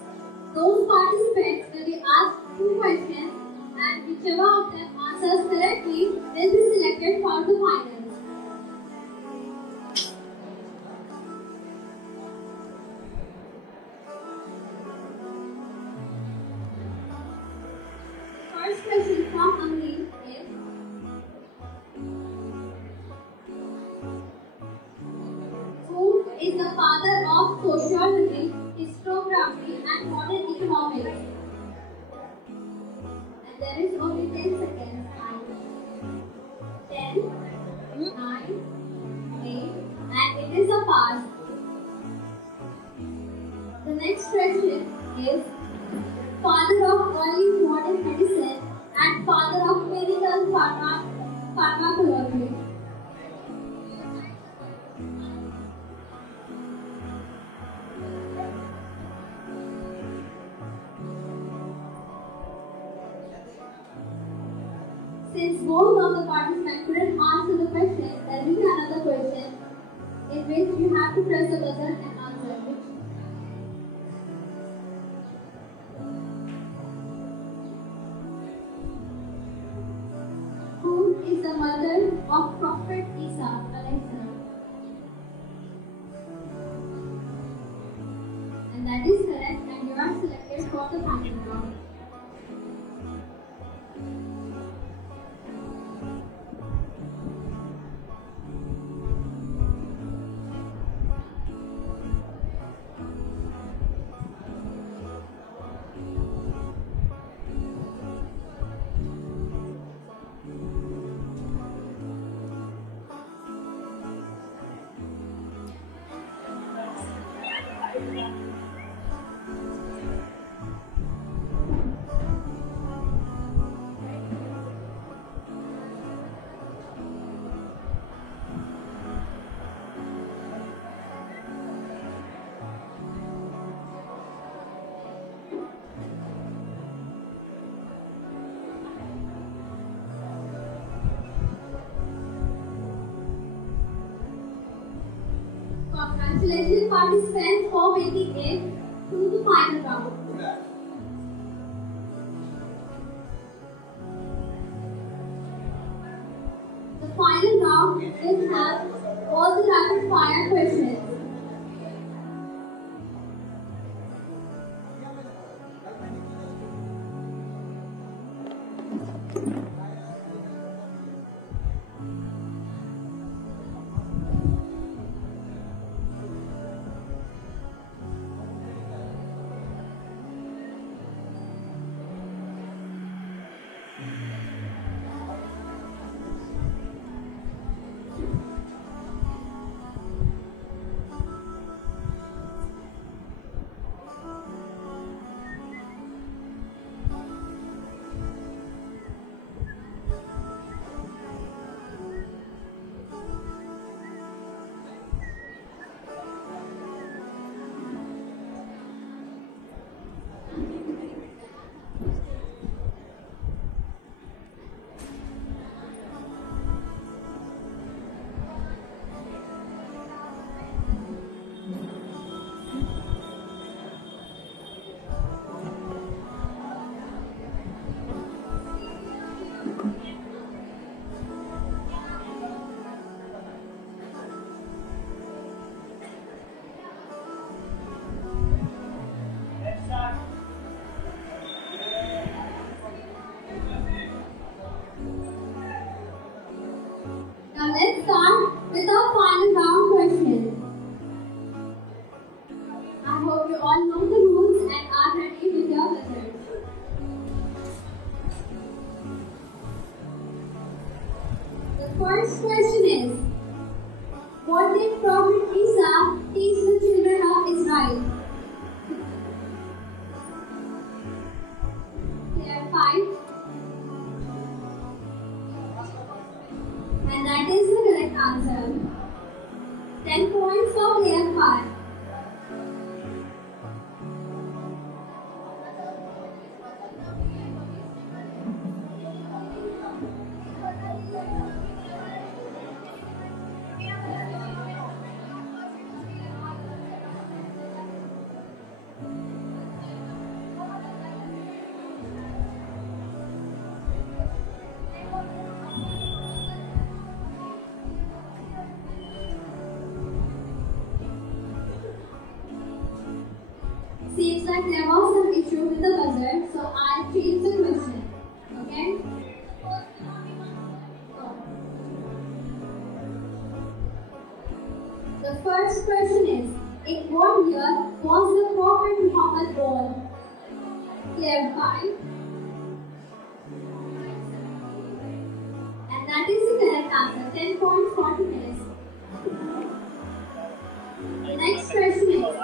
Those participants will be asked two questions, and whichever of them answers correctly will be selected for the finals. First question from Amreen is: who is the father of sociology, historiography, and modern economics? And there is only 10 seconds. 10, 9, 8, and it is a pass. The next question is: father of early modern medicine and father of medical pharmacology. Since both of the participants couldn't answer the question, there will be another question in which you have to press the buzzer and answer. Who is the mother of Prophet Isa alayhi salam? And that is correct, and you are selected for the final round. Congratulations participants for making it to the final round. The final round will have all the rapid fire questions. Now let's start with our final round question. I hope you all know the rules and are ready with your buzzers. The first question is: what did Prophet Isa teach the children of Israel? Player 5. And that is the correct answer. 10 points for player 5. that there was some issue with the buzzer, so I changed the question. Okay? The first question is, in what year was the Prophet Muhammad born? Clear 5. And that is the correct answer. 10 points, 40 minutes. The next question is,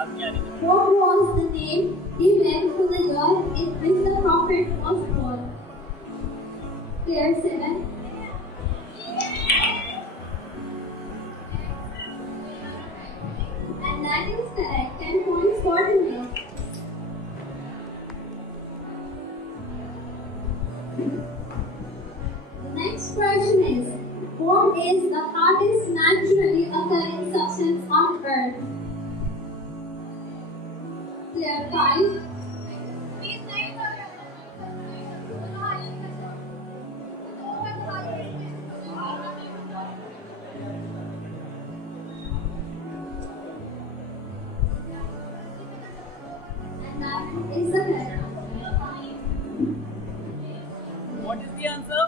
what was the name given to the year in which the Prophet was born? Clear 7. And that is correct. 10 points, 40 minutes. The next question is, what is the hardest naturally occurring substance on Earth? Clear 5. And that is the correct answer. What is the answer?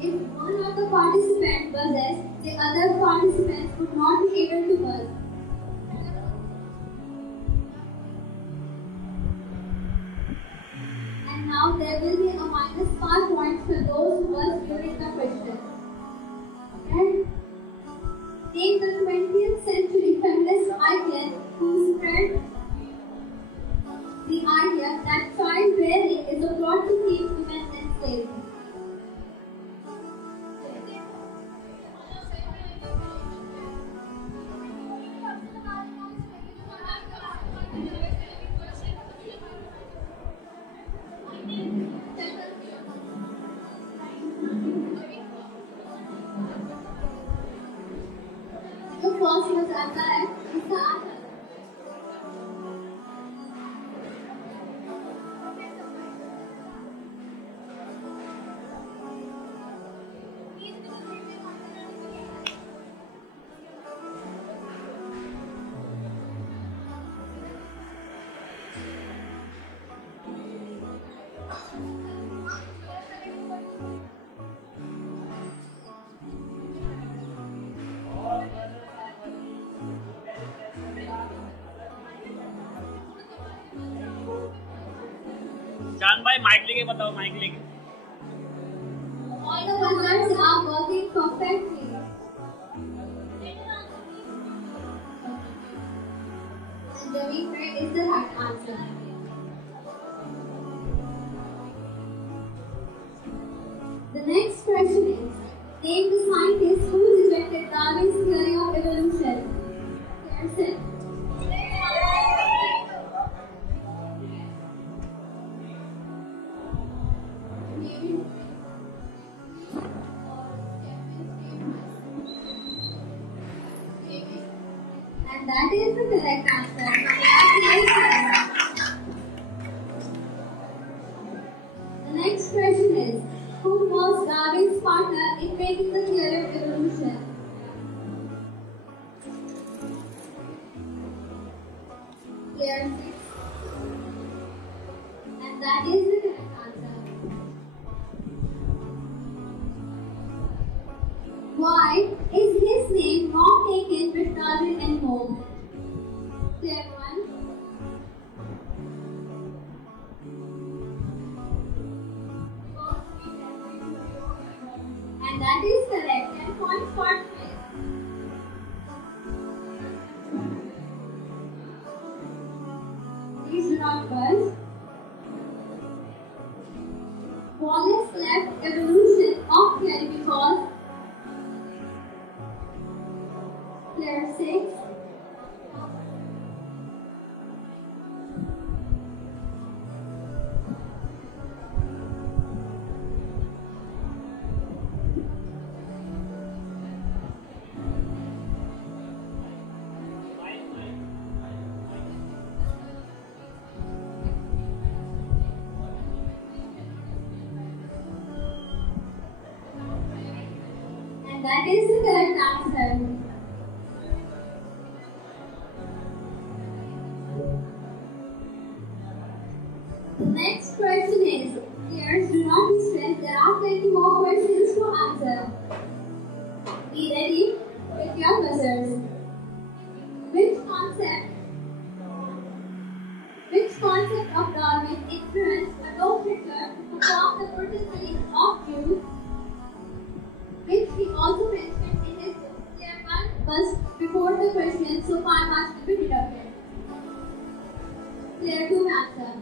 If one of the participants buzzes, the other participants would not be able to buzz. And now there will be a -5 points for those who buzz during the question. Okay? Name the 20th century feminist icon who spread the idea that childbearing is a plot to keep women enslaved. The first was correct. Is the answer. चांद भाई mic लेके बताओ, mic लेके। All the buzzers are working perfectly. And the winner is the right answer. The next question is, name the scientist who rejected Darwin's theory of evolution. Pearson. And that is the correct answer. Congratulations. The next question is, who was Darwin's partner in making the theory of evolution? Clear 6. And that is the correct answer. Why is his name not taken with Darwin anymore? Clear 1. And that is correct. 10 points for Smith. Please do not buzz. Wallace left evolution off theory because Clear 6. And that is the correct answer. he also mentioned in his book. Player 1 was before the question, so 5 marks will be deducted. Player 2 answer.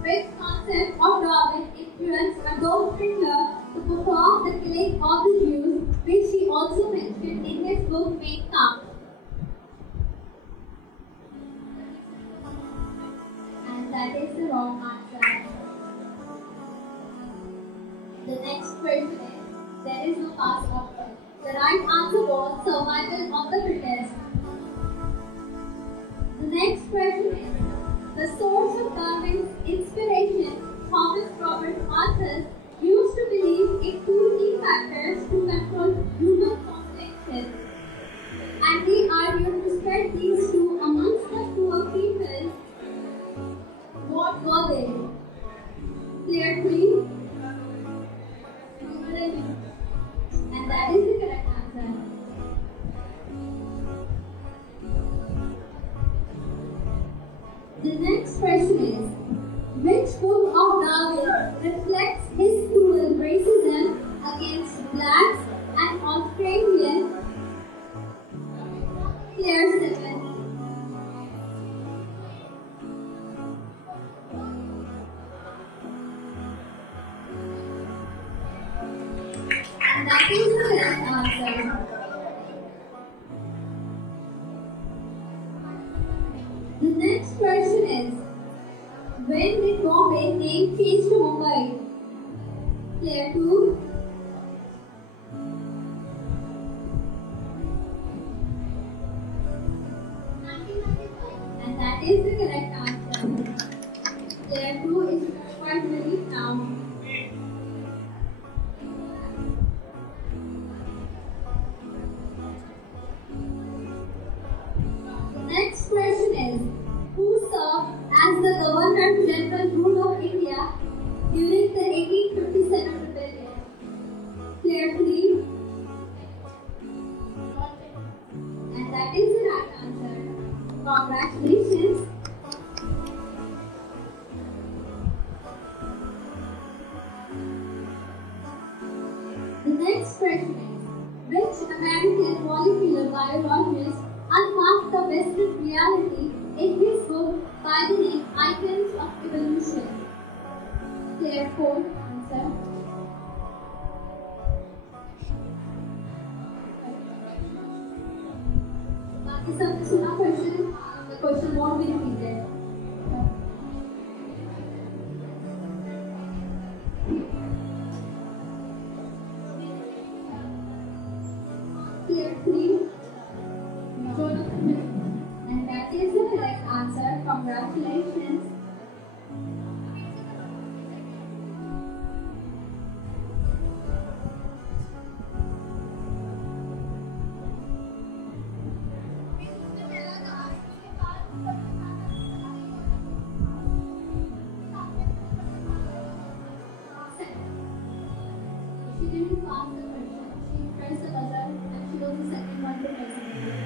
Which concept of Darwin influenced Adolf Hitler to perform the killing of the Jews, which he also mentioned in his book Mein Kampf? And that is the wrong answer. The next question is, there is no pass option. The right answer was survival of the fittest. The next question is, the source of Darwin's inspiration, Thomas Robert Malthus, used to believe in two key factors to control human population. And they argued to spread these two amongst the poor people. What were they? Player 3. And that is the correct answer. The next question is, which book of Darwin reflects his cruel racism against blacks and Australians? Player 7. And that is the correct answer. The next question is, when did Bombay name change to Mumbai? Player 2. And that is the correct answer. Player 2 is quite relieved now. Next question is, who served as the Governor General Rule of India during the 1857 rebellion? Player 3. And that is the right answer. Congratulations. The next question is, which American molecular biologist unmasked the Western reality in his book by the name Icons of Evolution? Player 4 answer. बाकी सबने सुना question? The question won't be repeated. Player 3. And that is the correct answer. Congratulations. She didn't pass the question. She pressed the buzzer and she was the second one to press the buzzer.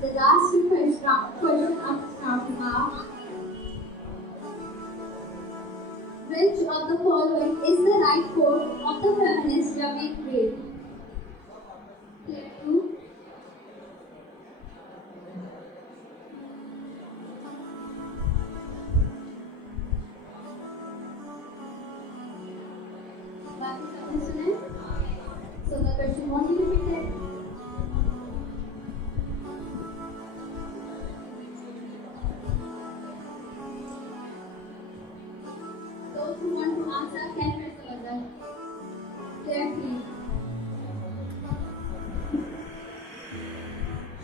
The last two questions of starting are, which of the following is the right quote of the feminist Javed Grade? Player 2. बाकी सबने सुने? So the question won't be repeated. Those who want to answer can press the buzzer. Player 3.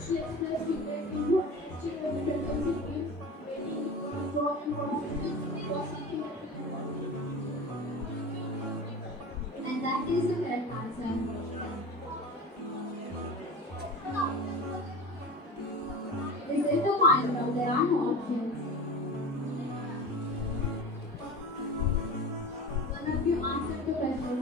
She expressed regret in her she was waiting to draw and process for something that and that is the correct answer. Is it the final? There are no options. One of you answered the question.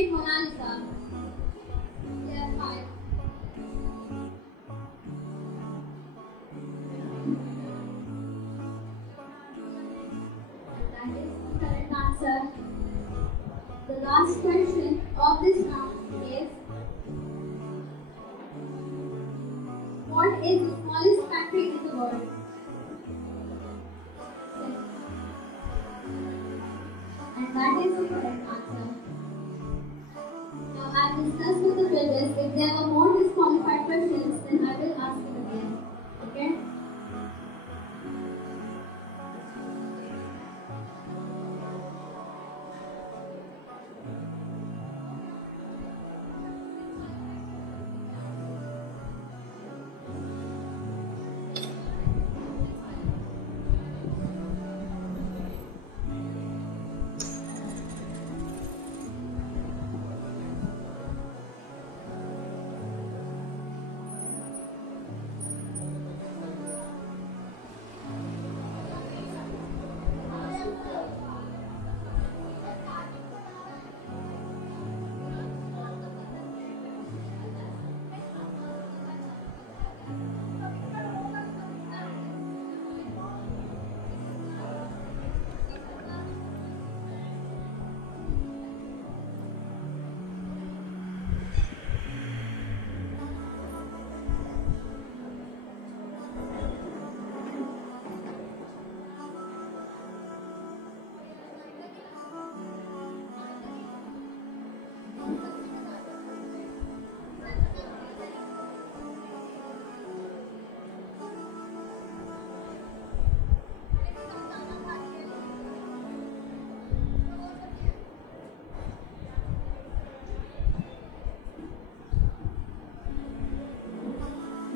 classmate Mona Lisa. Layer 5. And that is the correct answer. The last question of this round is, what is the smallest country in the world? And that is the correct answer. Now I will discuss with the judges. If there are more disqualified questions, then I will ask it again. Okay?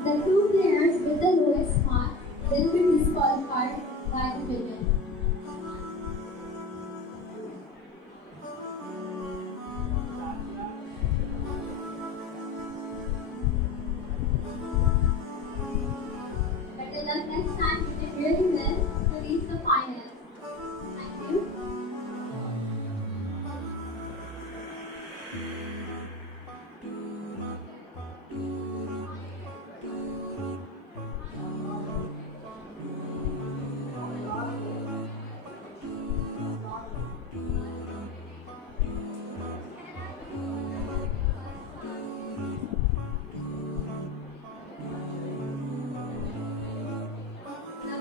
The two players with the lowest mark will be disqualified by the judges. Better luck next time you did really well to reach the finals. Thank you.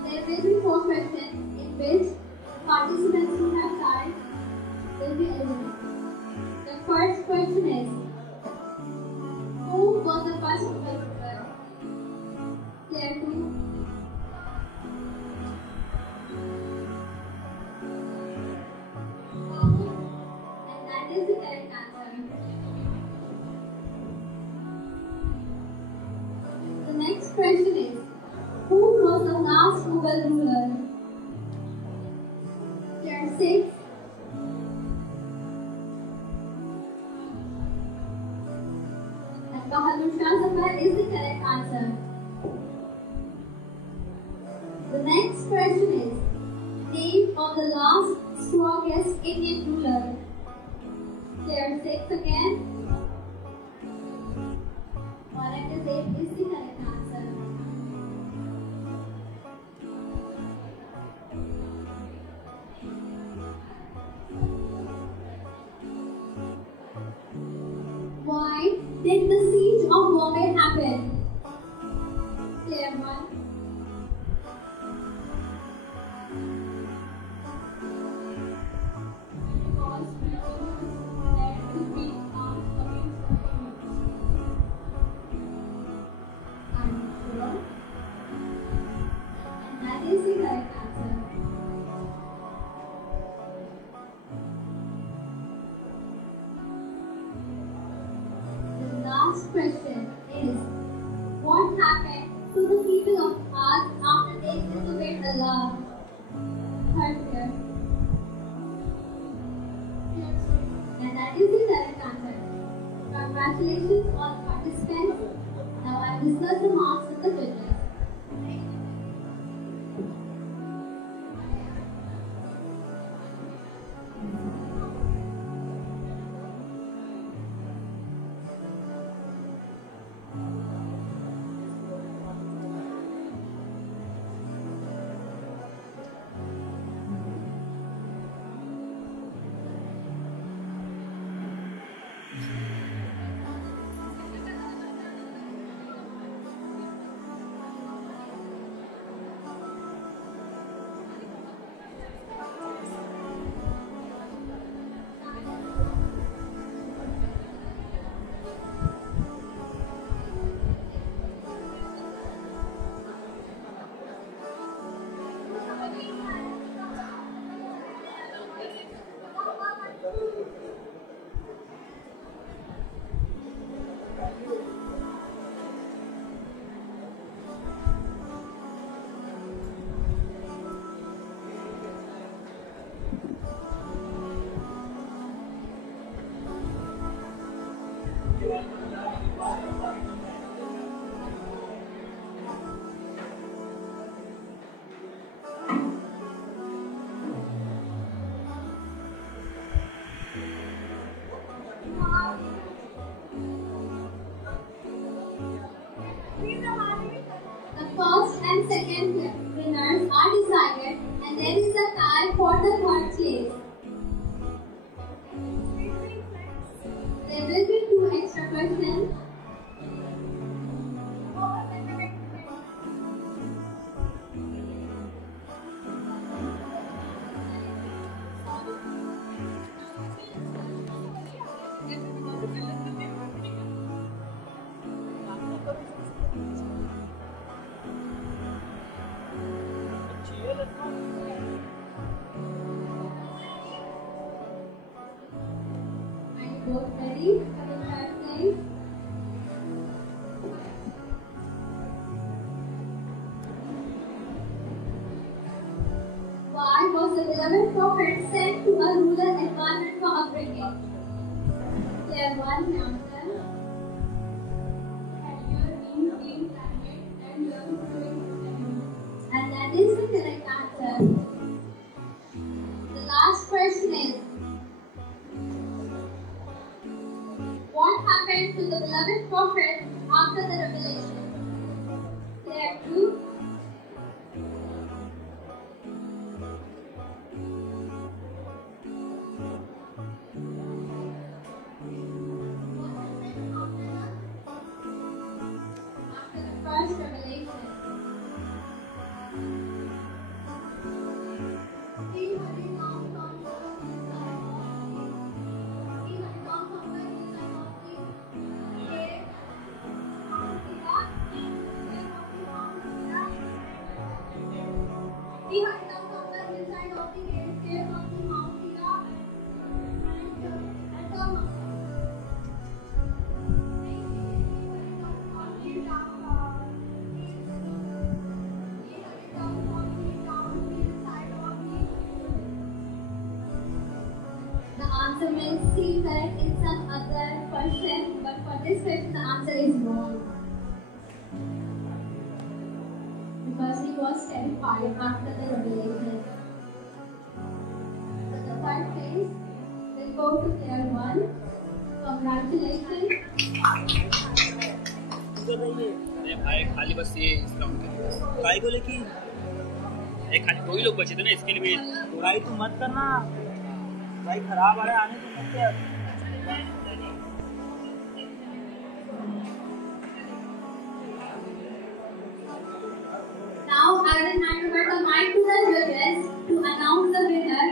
There will be 4 questions in which participants who have tied will be eliminated. The first question is, who was the first ruler? Player 2. And that is the correct answer. The next question is, who was the last Mughal ruler? Player 6. And Bahadur Shah Zafar is the correct answer. The next question is, name of the last strongest Indian ruler? Player 6 again. Aurangzeb is the correct answer. Why did the siege of Bombay happen? Player 1. Because British had to beat arms against the English. Are you sure? And that is the correct answer. The last question is, what happened to the people of Ad after they disobeyed Allah? Third year. And that is the correct answer. Congratulations all participants. Now I will discuss the marks of the judges. both ready for the third place? Why was the beloved prophet sent to a rural environment for upbringing? Player 1 answer. Had your clean climate and young growing. And that is the correct answer. The last question is, what happened to the beloved prophet after the revelation? Player 2. First revelation. The answer may seem correct in some other person, but for this question the answer is wrong. Because he was terrified after the revelation. So the third place will go to player 1. Congratulations. अरे भाई खाली बस ये इस round के लिए भाई बोले कि एक खाली 2 ही लोग बचे थे ना, इसके लिए भी भाई तू मत करना भाई, खराब आ रहा है आने तो मत कर। Now I will hand over the mic to the judges to announce the winner.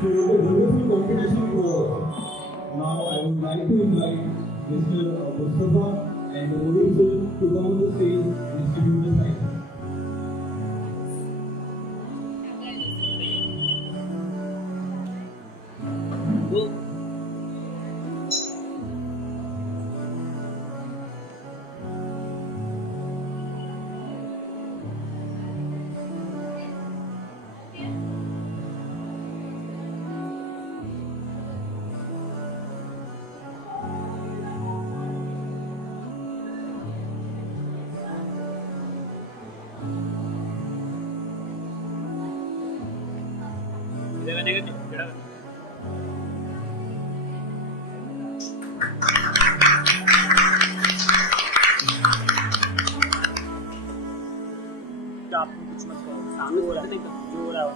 So the wonderful competition was. Now I would like to invite Mr. Mustafa and Odin to come on the stage and distribute the prize. कुछ मत करो, सामने हो रहा है, जो हो रहा है।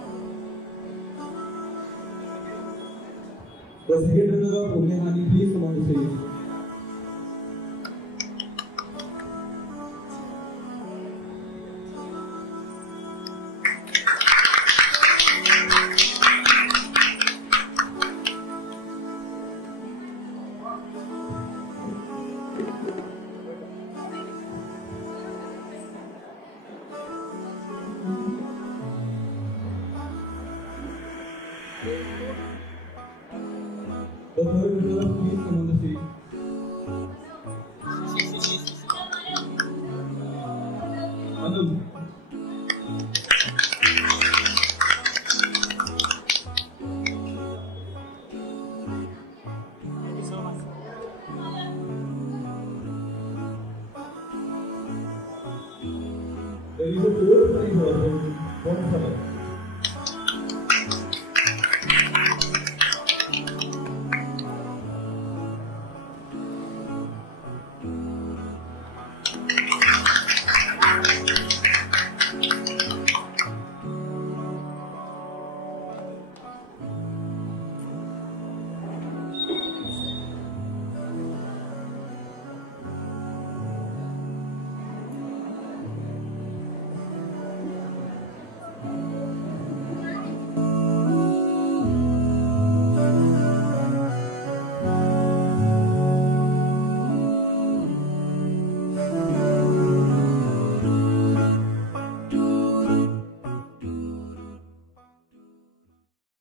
The second runner of Ummehani, please come on the stage. The third runner, please come on the stage. Anand. There is a fourth prize awarded for Salah.